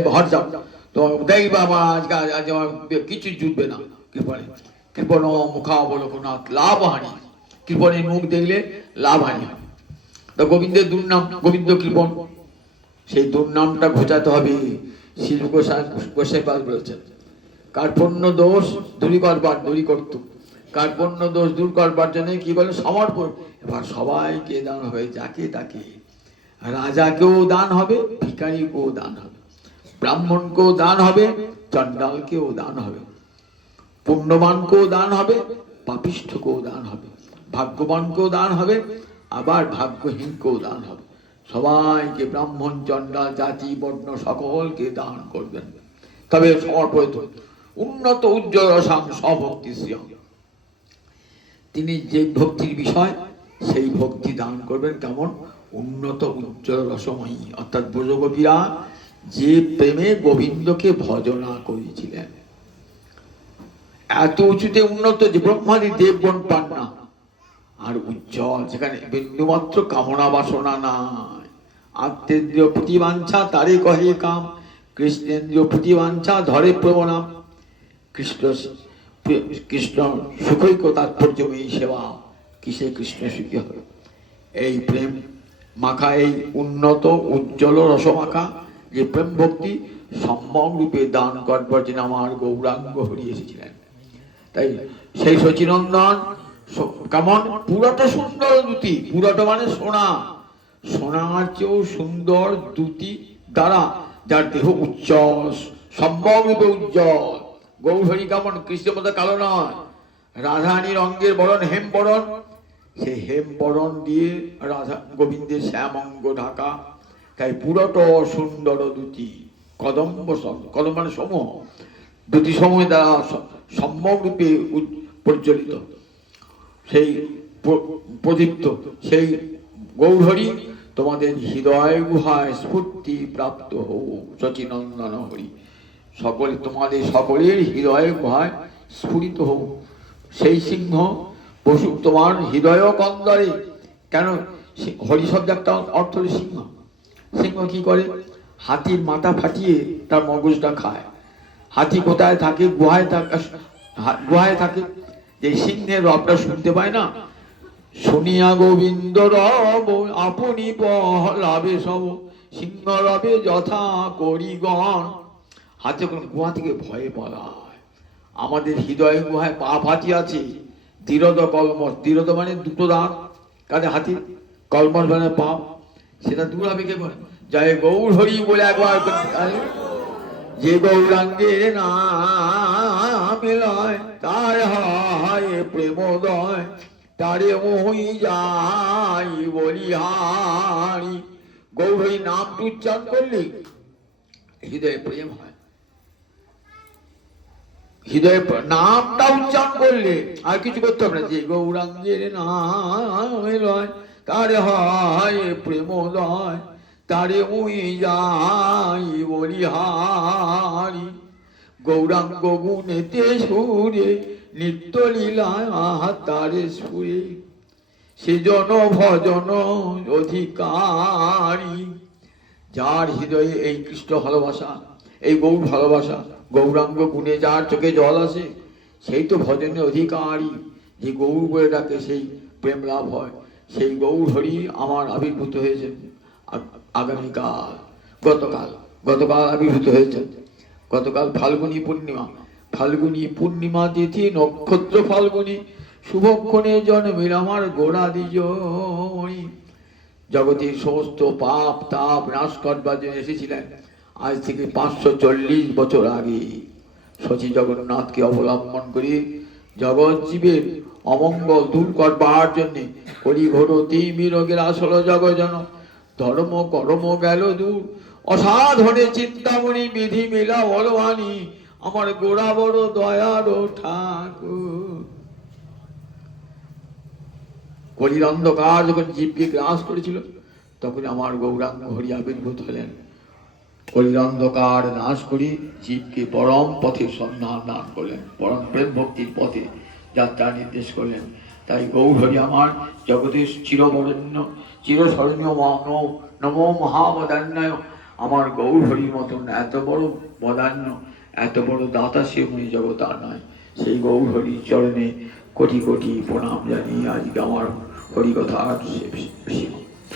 ভর যাও তোমার দেখবা আজ আমার কিছু জুটবে না। কৃপণে, কৃপণ মুখাবলোকনাথ লাভ হানি। কৃপণের মুখ দেখলে লাভ হানি হয়। তো গোবিন্দের দুর্নাম গোবিন্দ কৃপণ, সেই দুর্নামটা ঘোচাতে হবে। শিল গোসাই পাল বলেছেন, কার্পণ্য দোষ দূরী করত। কার্পণ্য দোষ দূর করবার জন্য কি বলে? সমর্পণ। এবার সবাইকে দান হবে, যাকে তাকে। রাজাকেও দান হবে, ভিখারিকেও দান হবে, ব্রাহ্মণকেও দান হবে, চণ্ডালকেও দান হবে, পুণ্যবানকেও দান হবে, পাপিষ্ঠকেও দান হবে, ভাগ্যবানকেও দান হবে, আবার ভাগ্যহীনকেও দান হবে। সবাইকে, ব্রাহ্মণ চণ্ডাল জাতি বর্ণ সকলকে দান করবেন। তবে সমর্পিত উন্নত উজ্জ্বল রসাং স্বভক্তি শ্রিয়ং। তিনি যে ভক্তির বিষয় সেই ভক্তি দান করবেন কেমন? উন্নত উজ্জ্বল রসময়ী, অর্থাৎ ব্রজগোপীরা যে প্রেমে গোবিন্দকে ভজনা করেছিলেন, এত উঁচুতে উন্নত যে ব্রহ্মাদি দেবগণ পান না। আর উজ্জ্বল, যেখানে বিন্দুমাত্র কামনা বাসনা নাই। আত্মেন্দ্রীয় প্রতিবাঞ্ছা তারে কহে কাম, কৃষ্ণেন্দ্রীয় প্রতিবাঞ্ছা ধরে প্রবনাম। কৃষ্ণ সুখৈক তাৎপর্যময়ী সেবা, কিসে কৃষ্ণ সুখী হবে? এই প্রেম মাখা, এই উন্নত উজ্জ্বল রসমাখা যে প্রেম ভক্তি সম্যক রূপে দান করবার জন্য আমার গৌরাঙ্গ হরি এসেছিলেন। তাই সেই সচিনন্দন কেমন? পুরাটা সুন্দর দুটি, পুরাটা মানে সোনা, সোনার চেয়েও সুন্দর দুটি দ্বারা যার দেহ উজ্জ্বল, সম্যক রূপে উজ্জ্বল। গৌরহরি কেমন? কৃষ্ণের মতো কালো নয়। রাধারানীর অঙ্গের বরণ হেম বরণ, সেই হেম বরণ দিয়ে রাধা গোবিন্দের শ্যামঙ্গ ঢাকা। তাই পুরোটা সুন্দর দুটি কদম্ব, কদম মানে সমূহ, দুটি সমূহ দ্বারা সম্যক রূপে প্রজ্বলিত, সেই প্রদীপ্ত সেই গৌরহরি তোমাদের হৃদয় গুহায় স্ফূর্তি প্রাপ্ত হোক। সচিনন্দন হরি সকলে তোমাদের সকলের হৃদয় গুহায় স্ফুরিত হোক। সেই সিংহ বসুক তোমার হৃদয় কন্দরে। কেন? হরি শব্দ একটা অর্থ হল সিংহ। সিংহ কি করে? হাতির মাথা ফাটিয়ে তার মগজটা খায়। হাতি কোথায় থাকে? গুহায় থাকে, গুহায় থাকে। যে সিংহের রবটা শুনতে পায় না, শুনিয়া গোবিন্দ রব আপনি লাভে সব, সিংহ রবে যথা করিগণ। হাতে কোন গুহা থেকে ভয়ে পালায়। আমাদের হৃদয় গুহায় পা ফাটি আছে, দৃঢ় কলমস, দৃঢ় মানে দুটো দাঁত, কাজে হাতি, কলমস মানে পাপ, সেটা দূর হবে কে করে? জয় গৌর হরি বলে একবার যে গৌরাঙ্গের নাম লয়, তার হয় প্রেমোদয়, তারে মোহি যাই বলিহারি। গৌর হরি নাম উচ্চারণ করলে হৃদয়ে প্রেম হয়। হৃদয়ে নামটা উচ্চারণ করলে আর কিছু করতে হবে না। যে গৌরাঙ্গের নাম লয়, তারে হয় প্রেমোদয়, তারে মুই যাই বলিহারি। গৌরাঙ্গ গুণেতে সুরে নিত্য লীলা তারে সুরে, সেজন ভজন অধিকারী। যার হৃদয়ে এই কৃষ্ণ ভালোবাসা, এই গৌর ভালোবাসা, গৌরাঙ্গ গুণে যার চোখে জল আসে, সেই তো ভজনের অধিকারী। যে গৌর বলে ডাকে সেই প্রেম লাভ হয়। সেই গৌর হরি আমার আবির্ভূত হয়েছেন আগামীকাল, গতকাল আবির্ভূত হয়েছেন। গতকাল ফাল্গুনী পূর্ণিমা, ফাল্গুনী পূর্ণিমা তিথি নক্ষত্র ফাল্গুনী, শুভক্ষণে জন্মের আমার গোড়াদি জমণি। জগতের সমস্ত পাপ তাপ নাশ করবার জন্য এসেছিলেন আজ থেকে 540 বছর আগে। শচী জগন্নাথকে অবলম্বন করে জগৎ জীবের অমঙ্গল দূর করবার জন্যে কলিঘোর তিমিরোগের আসল জগজন ধর্ম কর্ম গেল দূর, অসাধনে চিন্তামণি বিধি মিলা বলবানি, আমার গোড়া বড় দয়ার ঠাকুর। কলির অন্ধকার যখন জীবকে গ্রাস করেছিল, তখন আমার গৌরাঙ্গ হরি আবির্ভূত হলেন। কলির অন্ধকার নাশ করে জীবকে পরম পথের সন্ধান দান করলেন, পরম প্রেম ভক্তির পথে যাত্রা নির্দেশ করলেন। তাই গৌর হরি আমার জগতের চিরবরেণ্য চিরস্মরণীয় নমো মহাবদান্যায়। আমার গৌর হরির মতন এত বড় বদান্য, এত বড় দাতা শিরোমণি জগৎ আর নয়। সেই গৌর হরির চরণে কোটি কোটি প্রণাম জানিয়ে আজকে আমার হরিকথা